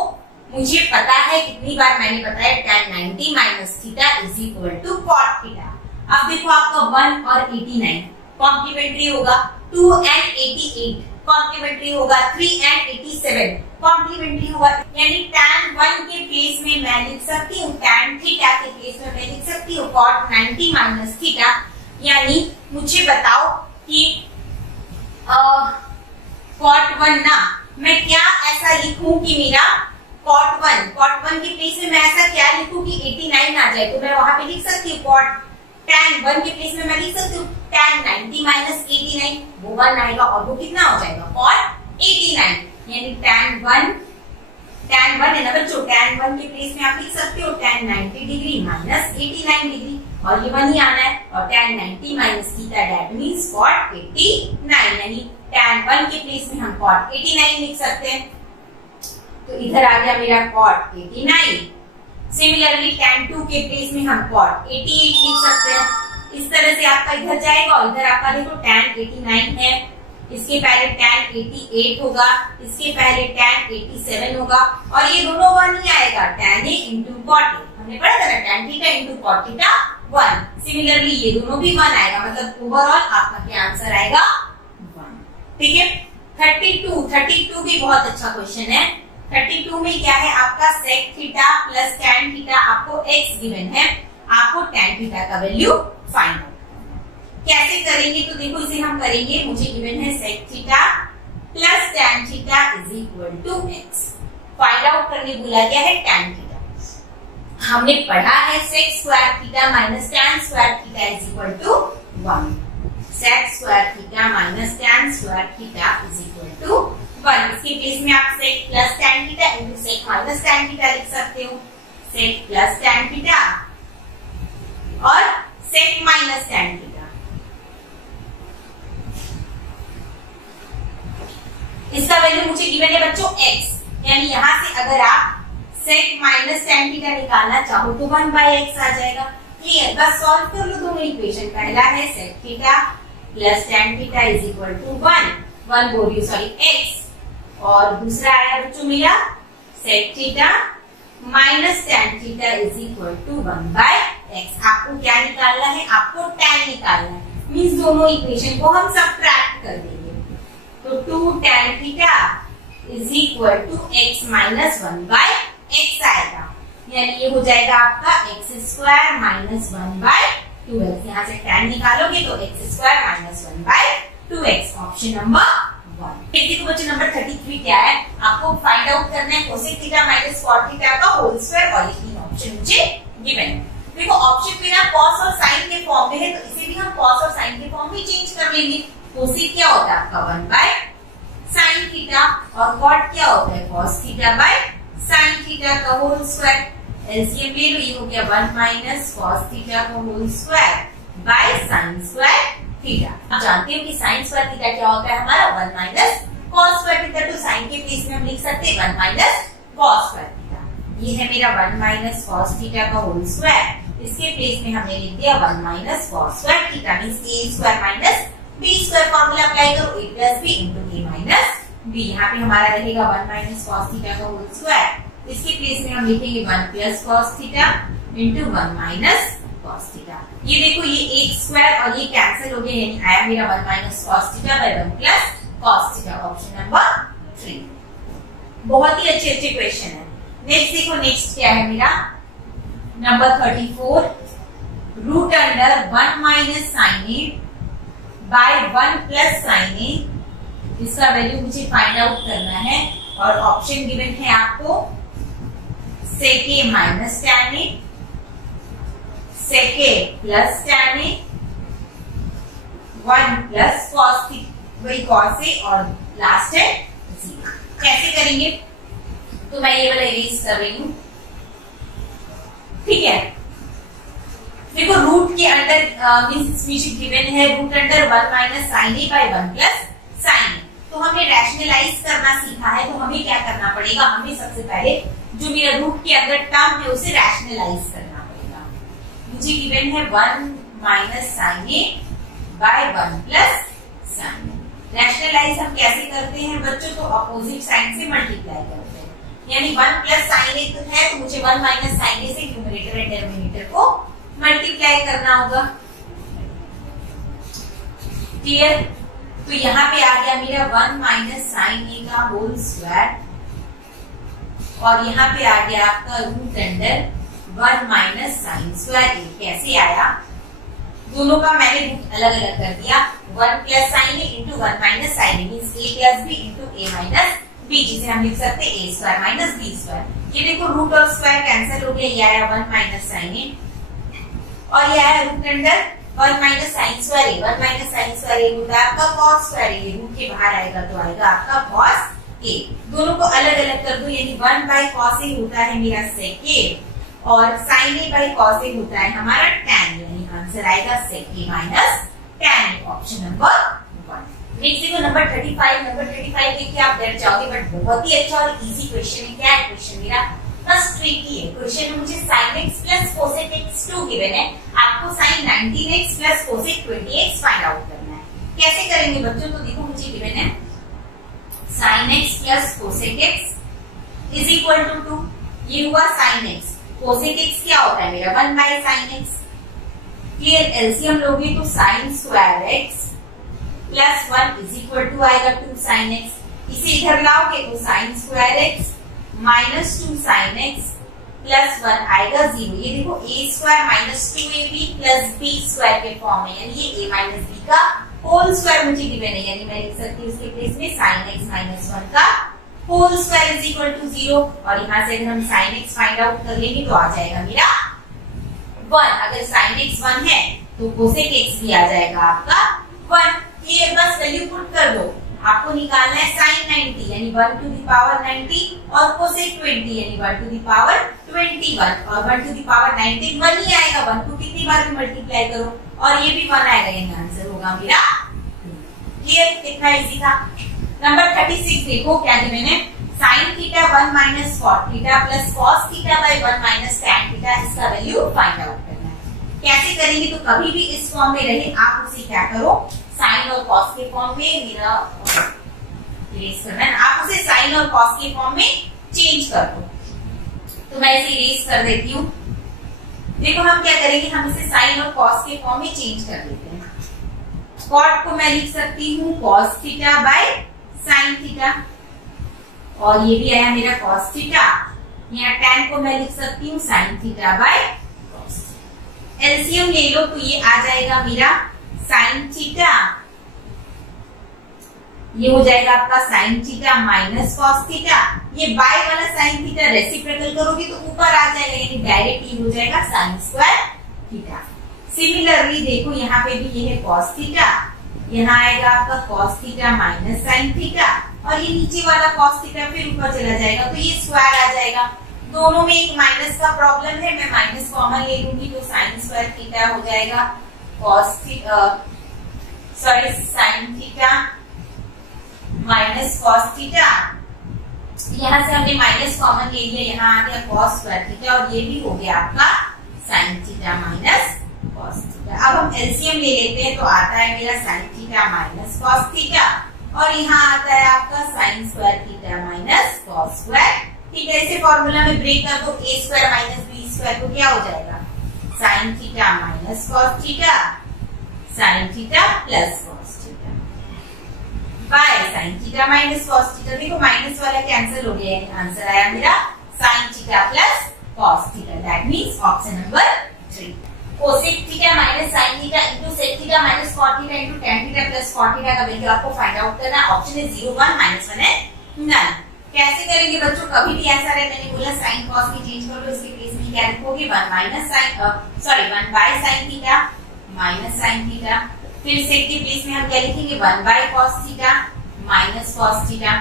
मुझे पता है, कितनी बार मैंने बताया tan 90 minus theta is equal to cot theta. अब देखो आपका 1 और 89 कॉम्प्लीमेंट्री होगा, 2 एंड 88 कॉम्प्लीमेंट्री होगा, 3 एंड 87 कॉम्प्लीमेंट्री होगा, यानी tan 1 के प्लेस में मैं लिख सकती हूँ, tan थीटा के प्लेस में मैं लिख सकती हूँ cot 90 माइनस थीटा। यानी मुझे बताओ कि cot 1 ना मैं क्या ऐसा लिखूं कि मेरा cot 1 के प्लेस में मैं ऐसा क्या लिखूं कि 89 आ जाए, तो मैं वहां पे लिख सकती हूँ cot tan 1 के प्लेस में मैं लिख सकती हूँ tan 90 माइनस 89, वो 1 आएगा और वो कितना हो जाएगा cot 89 यानी tan 1 है ना बच्चों, tan 1 के प्लेस में आप लिख सकते हो tan 90 डिग्री माइनस 89 डिग्री, और ये 1 ही आना है, और tan 90 minus theta that means cot 89, यानी tan 1 के प्लेस में हम cot 89 लिख सकते हैं। तो इधर आ गया मेरा cot 89। सिमिलरली tan 2 के प्लेस में हम cot 88 लिख सकते हैं। इस तरह से आपका इधर जाएगा, और इधर आपका देखो tan 89 है, इसके पहले tan 88 होगा, इसके पहले tan 87 होगा, और ये दोनों 1 ही आएगा, tan A into cot A, हमने पढ़ा था ना, tan theta into cot theta 1। Similarly ये दोनों भी 1 आएगा, मतलब ओवरऑल आपका क्या आंसर आएगा 1। ठीक है। 32 भी बहुत अच्छा क्वेश्चन है। 32 में क्या है आपका sec theta plus tan theta, आपको x गिवन है, आपको tan थीटा का वैल्यू फाइंड आउट करना है। कैसे करेंगे तो देखो इसे हम करेंगे, मुझे गिवन है sec theta plus tan theta is equal to x। Find out करने बोला गया है tan थीटा। हमने पढ़ा है sec square theta minus tan square theta is equal to 1। sec square theta minus tan square theta is equal to 1। इसके प्लेस में आप sec plus tan theta into sec minus tan theta लिख सकते हो, sec प्लस tan थीटा और sec माइनस tan थीटा। इसका वैल्यू मुझे गिवन है बच्चों x, यानी यहाँ से अगर आप sec माइनस tan थीटा निकालना चाहो तो 1/x आ जाएगा। क्लियर, बस सॉल्व कर लो दोनों इक्वेशन। पहला है sec theta plus tan theta is equal to 1 बोल रही सॉरी x, और दूसरा आया बच्चों मेरा sec theta minus tan theta is equal to 1/x। आपको क्या निकालना है, आपको tan निकालना है, मींस दोनों इक्वेशन को हम सब्ट्रैक्ट कर देंगे। तो 2 tan theta is equal to x minus 1/x आएगा, यानी ये हो जाएगा आपका x स्क्वायर माइनस 1/2x। यहाँ से tan निकालोगे तो x square minus 1/2x, option number 1। देखो बच्चों नंबर 33 क्या है, आपको फाइंड आउट करना है cosec theta minus cot theta का होल स्क्वायर, और ये तीन ऑप्शन मुझे गिवन है। देखो ऑप्शन में ना कॉस और साइन के फॉर्म में है, तो इसे भी हम कॉस और साइन के फॉर्म में चेंज कर लेंगे। कोसेक क्या होता है आपका 1/sin थीटा, और कॉट क्या होता है cos थीटा/sin थीटा का होल स्क्वायर। एलसीएम ले लो, ये हो गया 1 माइनस cos थीटा का whole square by sin square theta. आप जानते हो कि sin स्क्वायर थीटा क्या होता है हमारा 1 माइनस cos स्क्वायर थीटा, तो sin के प्लेस में हम लिख सकते हैं 1 माइनस cos स्क्वायर थीटा। ये है मेरा 1 माइनस cos थीटा का होल स्क्वायर, इसके प्लेस में हमने लिख दिया 1 minus cos square theta, means a square minus b square formula apply करो, a plus b into a minus b। यहाँ पे हमारा रहेगा 1 माइनस cos थीटा का होल स्क्वायर, इसके प्लेस में हम लिखेंगे 1 plus cos theta into 1 minus cos theta. ये देखो ये एक स्क्वायर और ये कैंसिल हो गया, यानी आया मेरा 1 minus cos theta bye 1 plus cos theta, option number 3। बहुत ही अच्छे क्वेश्चन है। नेक्स्ट देखो, नेक्स्ट क्या है मेरा number 34, root under 1 minus sine A by 1 plus sine A, इसका वैल्यू मुझे फाइंड आउट करना है, और ऑप्शन गिवन है आपको sec a minus tan a, sec a plus tan a, 1 plus cos theta वही cos a, और लास्ट है 0। कैसे करेंगे, तो मैं ये वाला इरेज कर रही हूं। ठीक है, देखो रूट के अंडर मींस गिवन है root under 1 minus sine A by 1 plus sine ए, तो हमने रैशनलाइज करना सीखा है, तो हमें क्या करना पड़ेगा, हमें सबसे पहले जो मेरा रूट के अंदर टर्म है उसे रैशनलाइज करना पड़ेगा। मुझे गिवन है 1 minus sine A by 1 plus sine A. Rationalise हम कैसे करते हैं बच्चों, तो अपोजिट साइन से मल्टीप्लाई करते हैं, यानी 1 प्लस साइन ए तो है, तो मुझे 1 माइनस साइन ए से न्यूमरेटर एंड डिनोमिनेटर को मल्टीप्लाई करना होगा। क्लियर, तो यहाँ पे आ गया मेरा 1 माइनस साइन ए का होल स्क्वायर, और यहाँ पे आ गया आपका root under 1 minus sine square A. कैसे आया, दोनों का मैंने रूट अलग अलग कर दिया, 1 plus sine A into 1 minus sine a means a plus b into a minus b, जिसे हम लिख सकते हैं a square minus b square. ये देखो रूट और स्क्वायर कैंसिल हो गया, ये आया 1 माइनस साइन ए, और ये आया root under 1 minus sine square A, 1 minus sine square A होता है आपका कॉस स्क्वायर ए, रूट के बाहर आएगा तो आएगा आपका कॉस ए। दोनों को अलग अलग कर दो, यानी 1 बाई कॉस ए होता है मेरा सेक ए और sine A by cos A होता है हमारा टैन, यानी आंसर आएगा sec A minus tan, option number 1। Next देखो नंबर 35। नंबर 35 देखिए आप डर जाओगे, बट बहुत ही अच्छा और इजी क्वेश्चन है। क्या है क्वेश्चन मेरा? फर्स्ट ट्रिकी है क्वेश्चन में, मुझे sin x plus cosec x 2 given है, आपको sin 19x plus cosec 20x find out करना है। कैसे करेंगे बच्चों? तो देखो मुझे गिवन है sin x plus cosec x is equal to 2, ये हुआ sin x, cosec x क्या होता है मेरा 1 by sin x। Clear? LCM लोगे तो sin square x plus 1 is equal to आएगा 2 sin x, इसे इधर लाओगे तो sin square x minus 2 sin x plus 1 आएगा 0। ये देखो a square minus 2ab plus b square के फॉर्म में, यानी ये a माइनस b का होल स्क्वायर मुझे गिवन है, यानी मैं लिख सकती हूँ उसके प्लेस में sin x माइनस 1 का whole square is equal to 0। और यहाँ से अगर हम sin x फाइंड आउट कर लेंगे तो आ जाएगा मेरा 1। अगर sin x 1 है तो cosec x भी आ जाएगा आपका 1। ये बस वैल्यू पुट कर दो, आपको निकालना है sin 90 यानी 1 टू द पावर 90 और cosec 20 यानी 1 टू द पावर 21, और 1 टू द पावर 90 1 ही आएगा, 1 को कितनी बार भी मल्टीप्लाई करो और ये भी 1 आएगा, यानी आंसर होगा मेरा। क्लियर? कितना इजी था। नंबर 36 देखो क्या गिवन है, sin theta 1 minus cot theta plus cos theta bye 1 minus tan theta, इसका वैल्यू फाइंड आउट करना है। कैसे करेंगे? तो कभी भी इस फॉर्म में रहे आप उसे क्या करो, साइन और कॉस के फॉर्म में मेरा इरेज करना है, आप उसे साइन और कॉस के फॉर्म में चेंज कर दो। तो मैं इसे इरेज कर देती हूँ। देखो हम क्या करेंगे, हम इसे साइन और कॉस के फॉर्म में चेंज कर देते हैं। कॉट को मैं लिख सकती हूँ cos theta by sine theta, और ये भी आया मेरा कॉस थीटा। यहाँ टैन को मैं लिख सकती हूँ sign theta by cos. LCM ले लो तो ये आ जाएगा मेरा साइन थीटा, ये हो जाएगा आपका sine theta minus cos theta. ये बाय वाला साइन थीटा रेसिप्रोकल करोगे तो ऊपर आ जाएगा, यानी डायरेक्ट ये हो जाएगा साइन स्क्वायर थीटा। सिमिलरली देखो यहाँ पे भी ये है कॉस थीटा, यहाँ आएगा आपका cos theta minus sine theta, और ये नीचे वाला कॉस थीटा फिर ऊपर चला जाएगा तो ये स्क्वायर आ जाएगा। दोनों में एक माइनस का प्रॉब्लम है, मैं माइनस कॉमन ले लूंगी तो साइन स्क्वायर थीटा हो जाएगा cos sine theta minus cos theta. यहाँ से हमने माइनस कॉमन ले लिया, यहाँ आ गया कॉस स्क्वायर थीटा, और ये भी हो गया आपका sine theta minus cos theta. अब हम एलसीएम ले लेते हैं तो आता है मेरा sine theta minus cos theta, और यहाँ आता है आपका sign square theta minus cos square theta. इसे फॉर्मूला में ब्रेक कर दो, A square minus B square को क्या हो जाएगा sine theta minus cos theta sine theta plus cos theta by sine theta minus cos theta. देखो माइनस वाला कैंसिल हो गया, आंसर आया मेरा sine theta plus cos theta, that means option number 3। Cosec theta minus sine theta into sec theta minus cot theta into tan theta plus cot theta का वैल्यू आपको फाइंड आउट करना है। ऑप्शन है 0 1 -1 है नन। कैसे करेंगे बच्चों? कभी भी ऐसा रहे, मैंने बोला साइन कॉस की चेंज कर लो, इसके प्लेस में क्या लिखोगे 1 by sine theta minus sine theta, फिर सेक के प्लेस में हम क्या लिखेंगे 1 bye cos theta minus cos theta,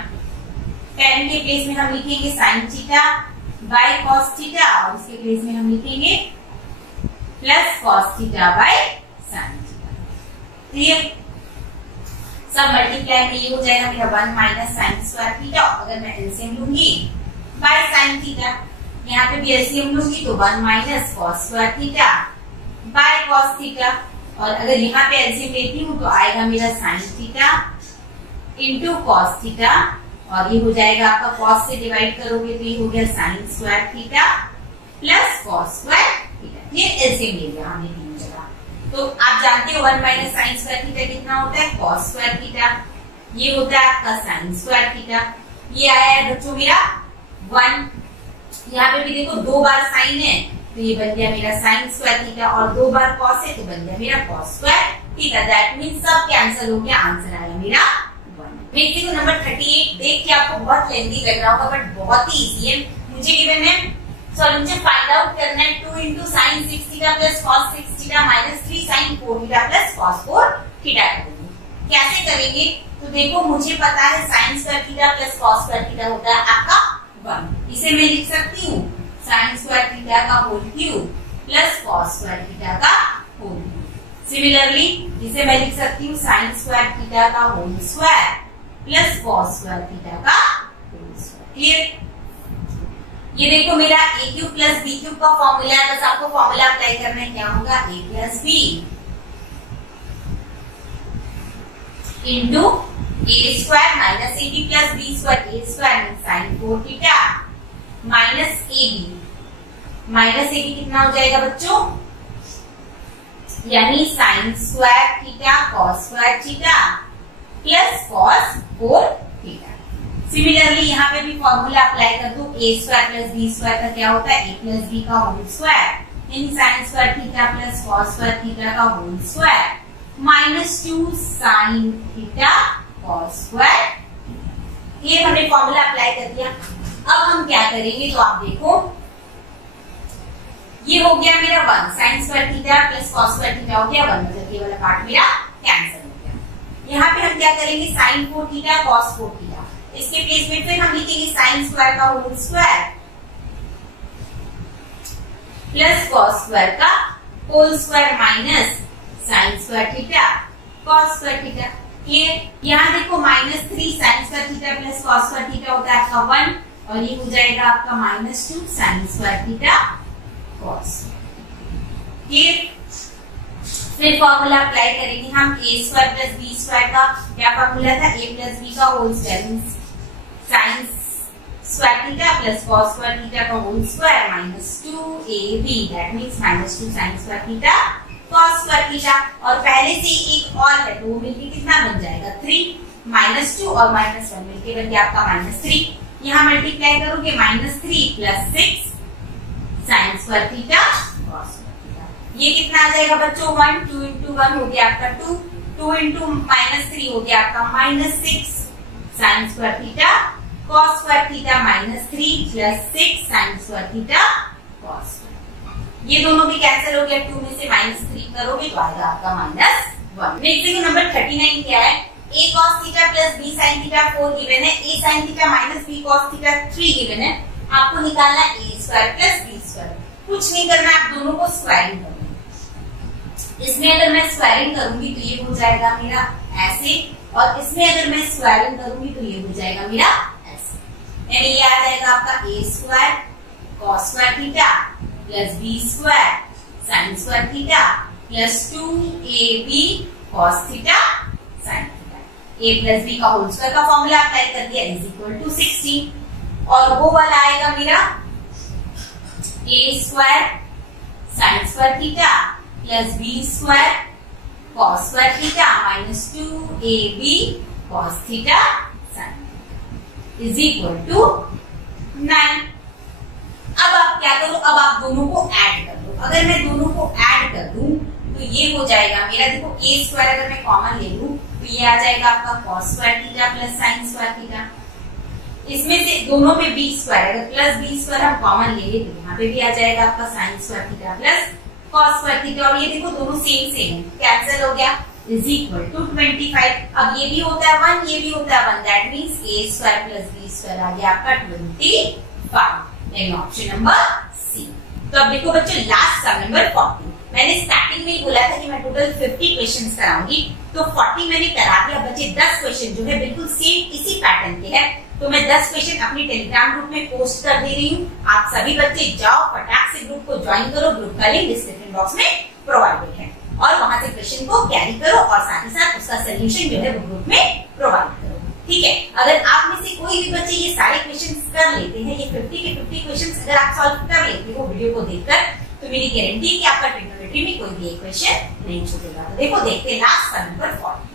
tan के प्लेस में हम लिखेंगे sign theta by cos theta, और इसके प्लेस में हम लिखेंगे plus cos theta by sine theta. Clear? सब मल्टीप्लाई में ये हो जाएगा मेरा 1 माइनस साइन स्क्वायर थीटा, अगर मैं एलसीएम लूंगी बाय साइन थीटा, यहाँ पे भी एलसीएम लूंगी तो 1 minus cos square theta by cos theta, और अगर यहाँ पे एलसीएम लेती हूँ तो आएगा मेरा sine theta into cos theta, और ये हो जाएगा आपका कॉस से डिवाइड करोगे तो ये हो गया sign square theta plus cos square theta. ये एलसीएम ले लिया हमने तीनों जगह। तो आप जानते हो 1 माइनस साइन स्क्वायर थीटा कितना होता है कॉस स्क्वायर थीटा, ये होता है आपका साइन स्क्वायर थीटा। ये आया है बच्चों मेरा 1, यहाँ पे भी देखो 2 बार साइन है तो ये बन गया मेरा साइन स्क्वायर थीटा, और 2 बार कॉस है तो बन गया मेरा cos square theta. That means सब कैंसिल हो गया, आंसर आया मेरा 1। नेक्स्ट देखो नंबर 38। देख के आपको बहुत लेंथी लग रहा होगा बट बहुत ही इजी है। मुझे गिवन है मुझे फाइंड आउट करना है 2 into sine 6 theta plus cos 6 theta minus 3 sine 4 theta plus cos 4 theta करेंगे। कैसे करेंगे? तो देखो मुझे पता है sine square theta plus cos square theta होता है आपका 1। इसे मैं लिख सकती हूँ साइन स्क्वायर थीटा का whole cube plus cos square theta का होल क्यूब। सिमिलरली इसे मैं लिख सकती हूँ साइन स्क्वायर थीटा का whole square plus cos square theta का होल स्क्वायर। क्लियर? ये देखो मेरा A cube plus B cube का फॉर्मूला है, बस आपको फॉर्मूला अप्लाई करना है। क्या होगा? A plus B into A square minus A B plus B square. A square mean sine 4 theta minus A B. Minus A B कितना हो जाएगा बच्चों? यानी sine square theta cos square theta plus cos 4 theta. Similarly यहाँ पे भी फॉर्मूला अप्लाई कर दो। A square plus B square का क्या होता है? ए प्लस बी का होल स्क्वायर यानी sine square theta plus cos square theta का whole square minus 2 sine theta cos square. ये हमने फॉर्मूला अप्लाई कर दिया। अब हम क्या करेंगे? तो आप देखो ये हो गया मेरा 1 sign square theta plus cos square theta हो गया 1, मतलब ये वाला पार्ट मेरा कैंसिल हो गया। यहाँ पे हम क्या करेंगे? साइन 4 थीटा कॉस 4 थीटा, इसके प्लेस में फिर हम लिखेंगे साइन स्क्वायर का whole square plus cos square का whole square minus sine square theta cos square theta. Clear? यहाँ देखो minus 3 sine square theta plus cos square theta होता है आपका 1 और ये हो जाएगा आपका minus 2 sine square theta cos. Clear? फिर फॉर्मूला अप्लाई करेंगे हम। A square plus B square का क्या फॉर्मूला था? ए प्लस बी का whole square sine square theta plus cos square theta का whole square minus 2ab, that means minus 2 sine square theta cos square theta. और पहले से एक और है तो वो मिलके कितना बन जाएगा? 3 माइनस 2 और माइनस 1 मिलके बन गया आपका माइनस 3। यहाँ मल्टीप्लाई करोगे minus 3 plus 6 sign square theta cos square theta. ये कितना आ जाएगा बच्चों? 1 2 इंटू 1 हो गया आपका 2, 2 इंटू माइनस 3 हो गया आपका minus 6 sign square theta cos square theta minus 3 plus 6 sign square theta cos. ये दोनों भी कैंसिल हो गया। 2 में से माइनस 3 करोगे तो आएगा आपका माइनस 1। नेक्स्ट देखो नंबर 39 क्या है? a cos theta plus b sin theta 4 given है। a sin theta minus b cos theta 3 given है। आपको निकालना है a square plus b square. कुछ नहीं करना, आप दोनों को स्क्वायरिंग करोगे। इसमें अगर मैं स्क्वायरिंग करूंगी तो ये हो जाएगा मेरा ऐसे, और इसमें अगर मैं स्क्वायरिंग करूंगी तो ये हो जाएगा मेरा ऐसे। यानी ये आ जाएगा आपका a square cos square theta plus b square sin square theta plus 2ab cos theta sin theta. a plus b का होल स्क्वायर का फॉर्मूला अप्लाई कर दिया इज इक्वल टू 16, और वो वाला आएगा मेरा a square sin square theta plus b square cos square theta minus 2ab cos theta sin is equal to 9। अब आप क्या करो? अब आप दोनों को ऐड कर दो। अगर मैं दोनों को ऐड कर दूं तो ये हो जाएगा मेरा, देखो a स्क्वायर अगर मैं कॉमन ले लूं तो ये आ जाएगा आपका cos square theta plus sin square theta. इसमें से दोनों पे b स्क्वायर, अगर प्लस b स्क्वायर हम कॉमन ले लें तो यहाँ पे भी आ जाएगा आपका sin square theta plus cos square theta. और ये देखो दोनों सेम सेम कैंसिल हो गया इज इक्वल टू 25। अब ये भी होता है 1, ये भी होता है 1, that means a square plus b square आ गया आपका 25। यानी ऑप्शन नंबर सी। तो अब देखो बच्चों लास्ट सम नंबर 40। मैंने स्टार्टिंग में ही बोला था कि मैं टोटल 50 क्वेश्चंस कराऊंगी, तो 40 मैंने करा दिया। बच्चे 10 क्वेश्चन जो है बिल्कुल सेम इसी पैटर्न के हैं, तो मैं 10 क्वेश्चन अपनी टेलीग्राम ग्रुप में पोस्ट कर दे रही हूँ। आप सभी बच्चे जाओ फटाक से ग्रुप को ज्वाइन करो। ग्रुप का लिंक डिस्क्रिप्शन बॉक्स में प्रोवाइडेड है, और वहां से क्वेश्चन को कैरी करो और साथ ही साथ उसका सोल्यूशन जो है वो ग्रुप में प्रोवाइड करो। ठीक है? अगर आप में से कोई भी बच्चे ये सारे क्वेश्चंस कर लेते हैं, ये 50 के 50 क्वेश्चंस अगर आप सॉल्व कर लेते हो वीडियो को देखकर, तो मेरी गारंटी है कि आपका ट्रिग्नोमेट्री में कोई भी एक क्वेश्चन नहीं छूटेगा। तो देखो देखते हैं लास्ट सम नंबर 40।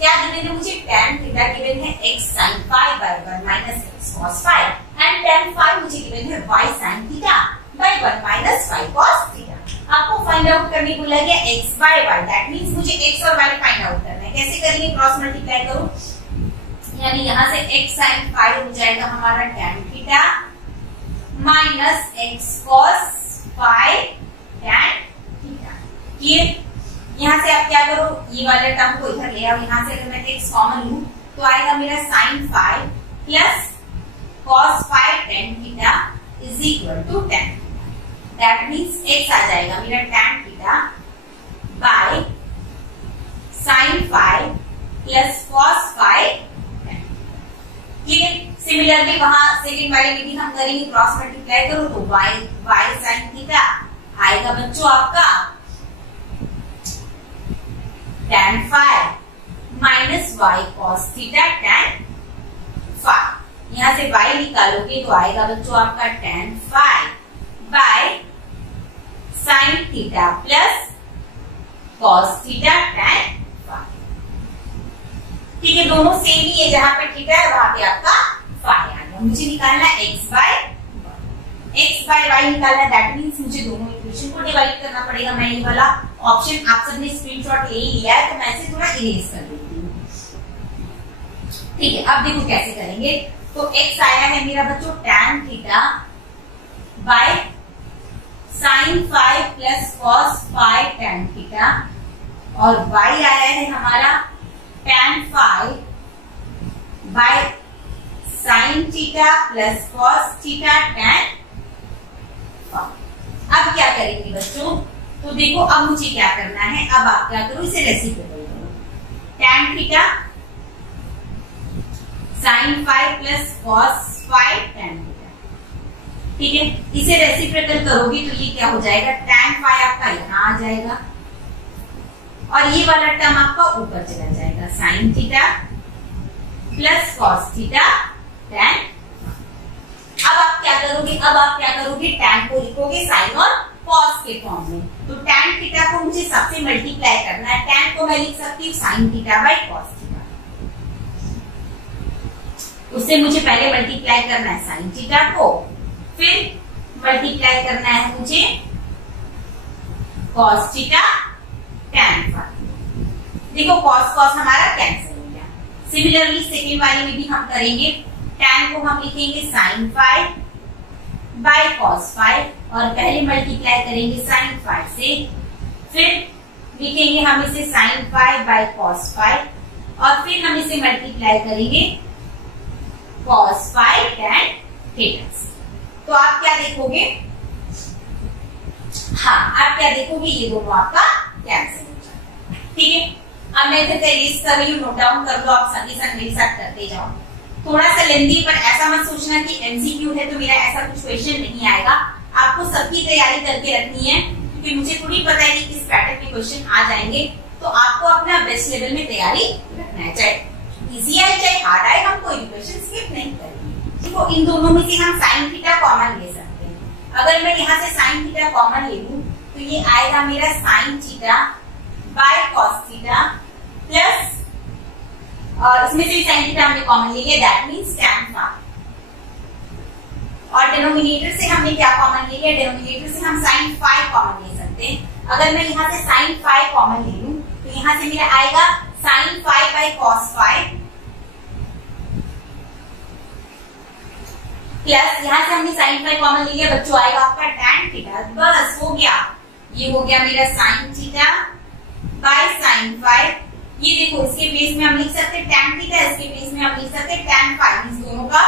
क्या गिवन है मुझे? tan थीटा गिवन है x sin phi by 1 minus x cos phi, and tan phi मुझे गिवन है y sin theta by 1 minus y cos theta. आपको फाइंड आउट करने को बोला गया x by y, that means मुझे x और y फाइंड आउट करना है। कैसे करेंगे? क्रॉस मल्टीप्लाई करो, यानी यहाँ से x sin phi हो जाएगा हमारा tan theta minus x cos phi tan theta. Clear? यहाँ से आप क्या करो, ये वाले टर्म को इधर ले आओ, यहाँ से अगर मैं x कॉमन लूं तो आएगा मेरा sin phi plus cos phi tan theta is equal to tan। That means x आ जाएगा मेरा tan theta by sin phi plus cos phi tan। Clear? Similarly वहां सेकंड वाले में भी हम करेंगे, क्रॉस मल्टीप्लाई करो तो y sin थीटा आएगा बच्चों आपका tan phi minus y cos theta tan phi. यहां से y निकालोगे तो आएगा बच्चों आपका tan phi by sin theta plus cos theta tan phi. ठीक है, दोनों सेम ही है, जहां पे थीटा है वहां पे आपका फाई आ गया। मुझे निकालना x बाय y निकालना, दैट मीन्स मुझे दोनों इक्वेशन को डिवाइड करना पड़ेगा। मैं ये वाला ऑप्शन आप सबने स्क्रीनशॉट ले लिया है तो मैं इसे थोड़ा इरेज कर देती हूँ। ठीक है, अब देखो कैसे करेंगे। तो x आया है मेरा बच्चों tan theta by sin phi plus cos phi tan theta, और y आया है हमारा tan phi by sin theta plus cos theta tan phi. अब क्या करेंगे बच्चों, तो देखो अब मुझे क्या करना है, अब आप क्या करो, इसे रेसिप्रोकल करो। tan theta sin phi plus cos phi tan theta. ठीक है, इसे रेसिप्रोकल करोगे तो ये क्या हो जाएगा, tan फाई आपका यहाँ आ जाएगा और ये वाला टर्म आपका ऊपर चला जाएगा, sin theta plus cos theta tan। अब आप क्या करोगे, tan को लिखोगे sin और cos के फॉर्म में। तो tan थीटा को मुझे सबसे मल्टीप्लाई करना है, tan को मैं लिख सकती हूँ sin theta by cos theta. उससे मुझे पहले मल्टीप्लाई करना है sin थीटा को, फिर मल्टीप्लाई करना है मुझे cos थीटा tan फाई। देखो cos cos हमारा कैंसिल हो गया। सिमिलरली सेकेंड वाले में भी हम करेंगे, tan को हम लिखेंगे sin phi by cos phi और पहले मल्टीप्लाई करेंगे sin फाई से, फिर लिखेंगे हम इसे sin phi by cos phi और फिर हम इसे मल्टीप्लाई करेंगे cos फाई tan थीटा से। तो आप क्या देखोगे, हाँ आप क्या देखोगे, ये दोनों आपका कैंसिल हो जाएगा। ठीक है, अब मैं इधर इरेज कर रही हूँ, नोट डाउन कर लो आप सभी साथ मेरे साथ करते जाओ। थोड़ा सा लेंदी, पर ऐसा मत सोचना कि एमसीक्यू है तो मेरा ऐसा कुछ क्वेश्चन नहीं आएगा। आपको सबकी तैयारी करके रखनी है, क्योंकि मुझे थोड़ी पता है कि किस पैटर्न के क्वेश्चन आ जाएंगे। तो आपको अपना बेस्ट लेवल में तैयारी रखना है, चाहे इजी आए चाहे हार्ड आए, हम कोई भी क्वेश्चन स्किप नहीं करेंगे। देखो इन दोनों में से हम साइन थीटा कॉमन ले सकते हैं। अगर मैं यहाँ से साइन थीटा कॉमन ले लूं तो ये आएगा मेरा sine theta by cos theta plus, और इसमें से साइन थीटा हमने कॉमन ले लिया, दैट मींस tan फाई। और डिनोमिनेटर से हमने क्या कॉमन ले लिया, डिनोमिनेटर से हम साइन फाई कॉमन ले सकते हैं। अगर मैं यहाँ से साइन फाई कॉमन ले लूं तो यहाँ से मेरा आएगा sine phi by cos phi plus, यहाँ से हमने साइन फाई कॉमन ले लिया बच्चों, आएगा आपका tan थीटा। बस हो गया, ये हो गया मेरा sine theta by sine phi. ये देखो इसके प्लेस में हम लिख सकते हैं tan थीटा, इसके प्लेस में हम लिख सकते हैं tan फाई। दोनों का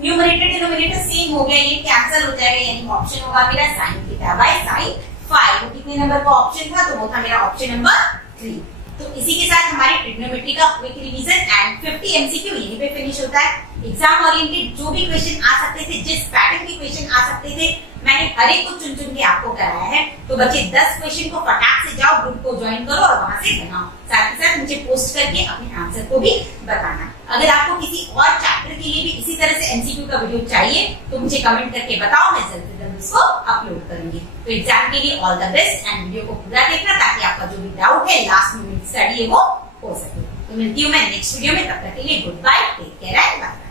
न्यूमरेटर डिनोमिनेटर सेम हो गया, ये कैंसिल हो जाएगा, यानी ऑप्शन होगा मेरा sine theta by sine phi. वो कितने नंबर का ऑप्शन था, तो वो था मेरा ऑप्शन नंबर 3। तो इसी के साथ हमारे ट्रिग्नोमेट्री का क्विक रिवीजन एंड 50 एमसीक्यू यहीं पे फिनिश होता है। एग्जाम ओरिएंटेड जो भी क्वेश्चन आ सकते थे, जिस पैटर्न के क्वेश्चन आ सकते थे, मैंने हर एक को चुन चुन के आपको कराया है। तो बच्चे 10 क्वेश्चन को फटाक से जाओ, ग्रुप को ज्वाइन करो और वहां से बनाओ। साथ ही साथ मुझे पोस्ट करके अपने आंसर को भी बताना। अगर आपको किसी और चैप्टर के लिए भी इसी तरह से एमसीक्यू का वीडियो चाहिए तो मुझे कमेंट करके बताओ, मैं जल्द से जल्द उसको अपलोड करूंगी। तो एग्जाम के लिए all the best and video को पूरा देखना, ताकि आपका जो भी डाउट है, लास्ट मिनट स्टडी है, वो हो सके। तो मिलती हूँ मैं नेक्स्ट वीडियो में, तब तक के लिए goodbye, take care and bye.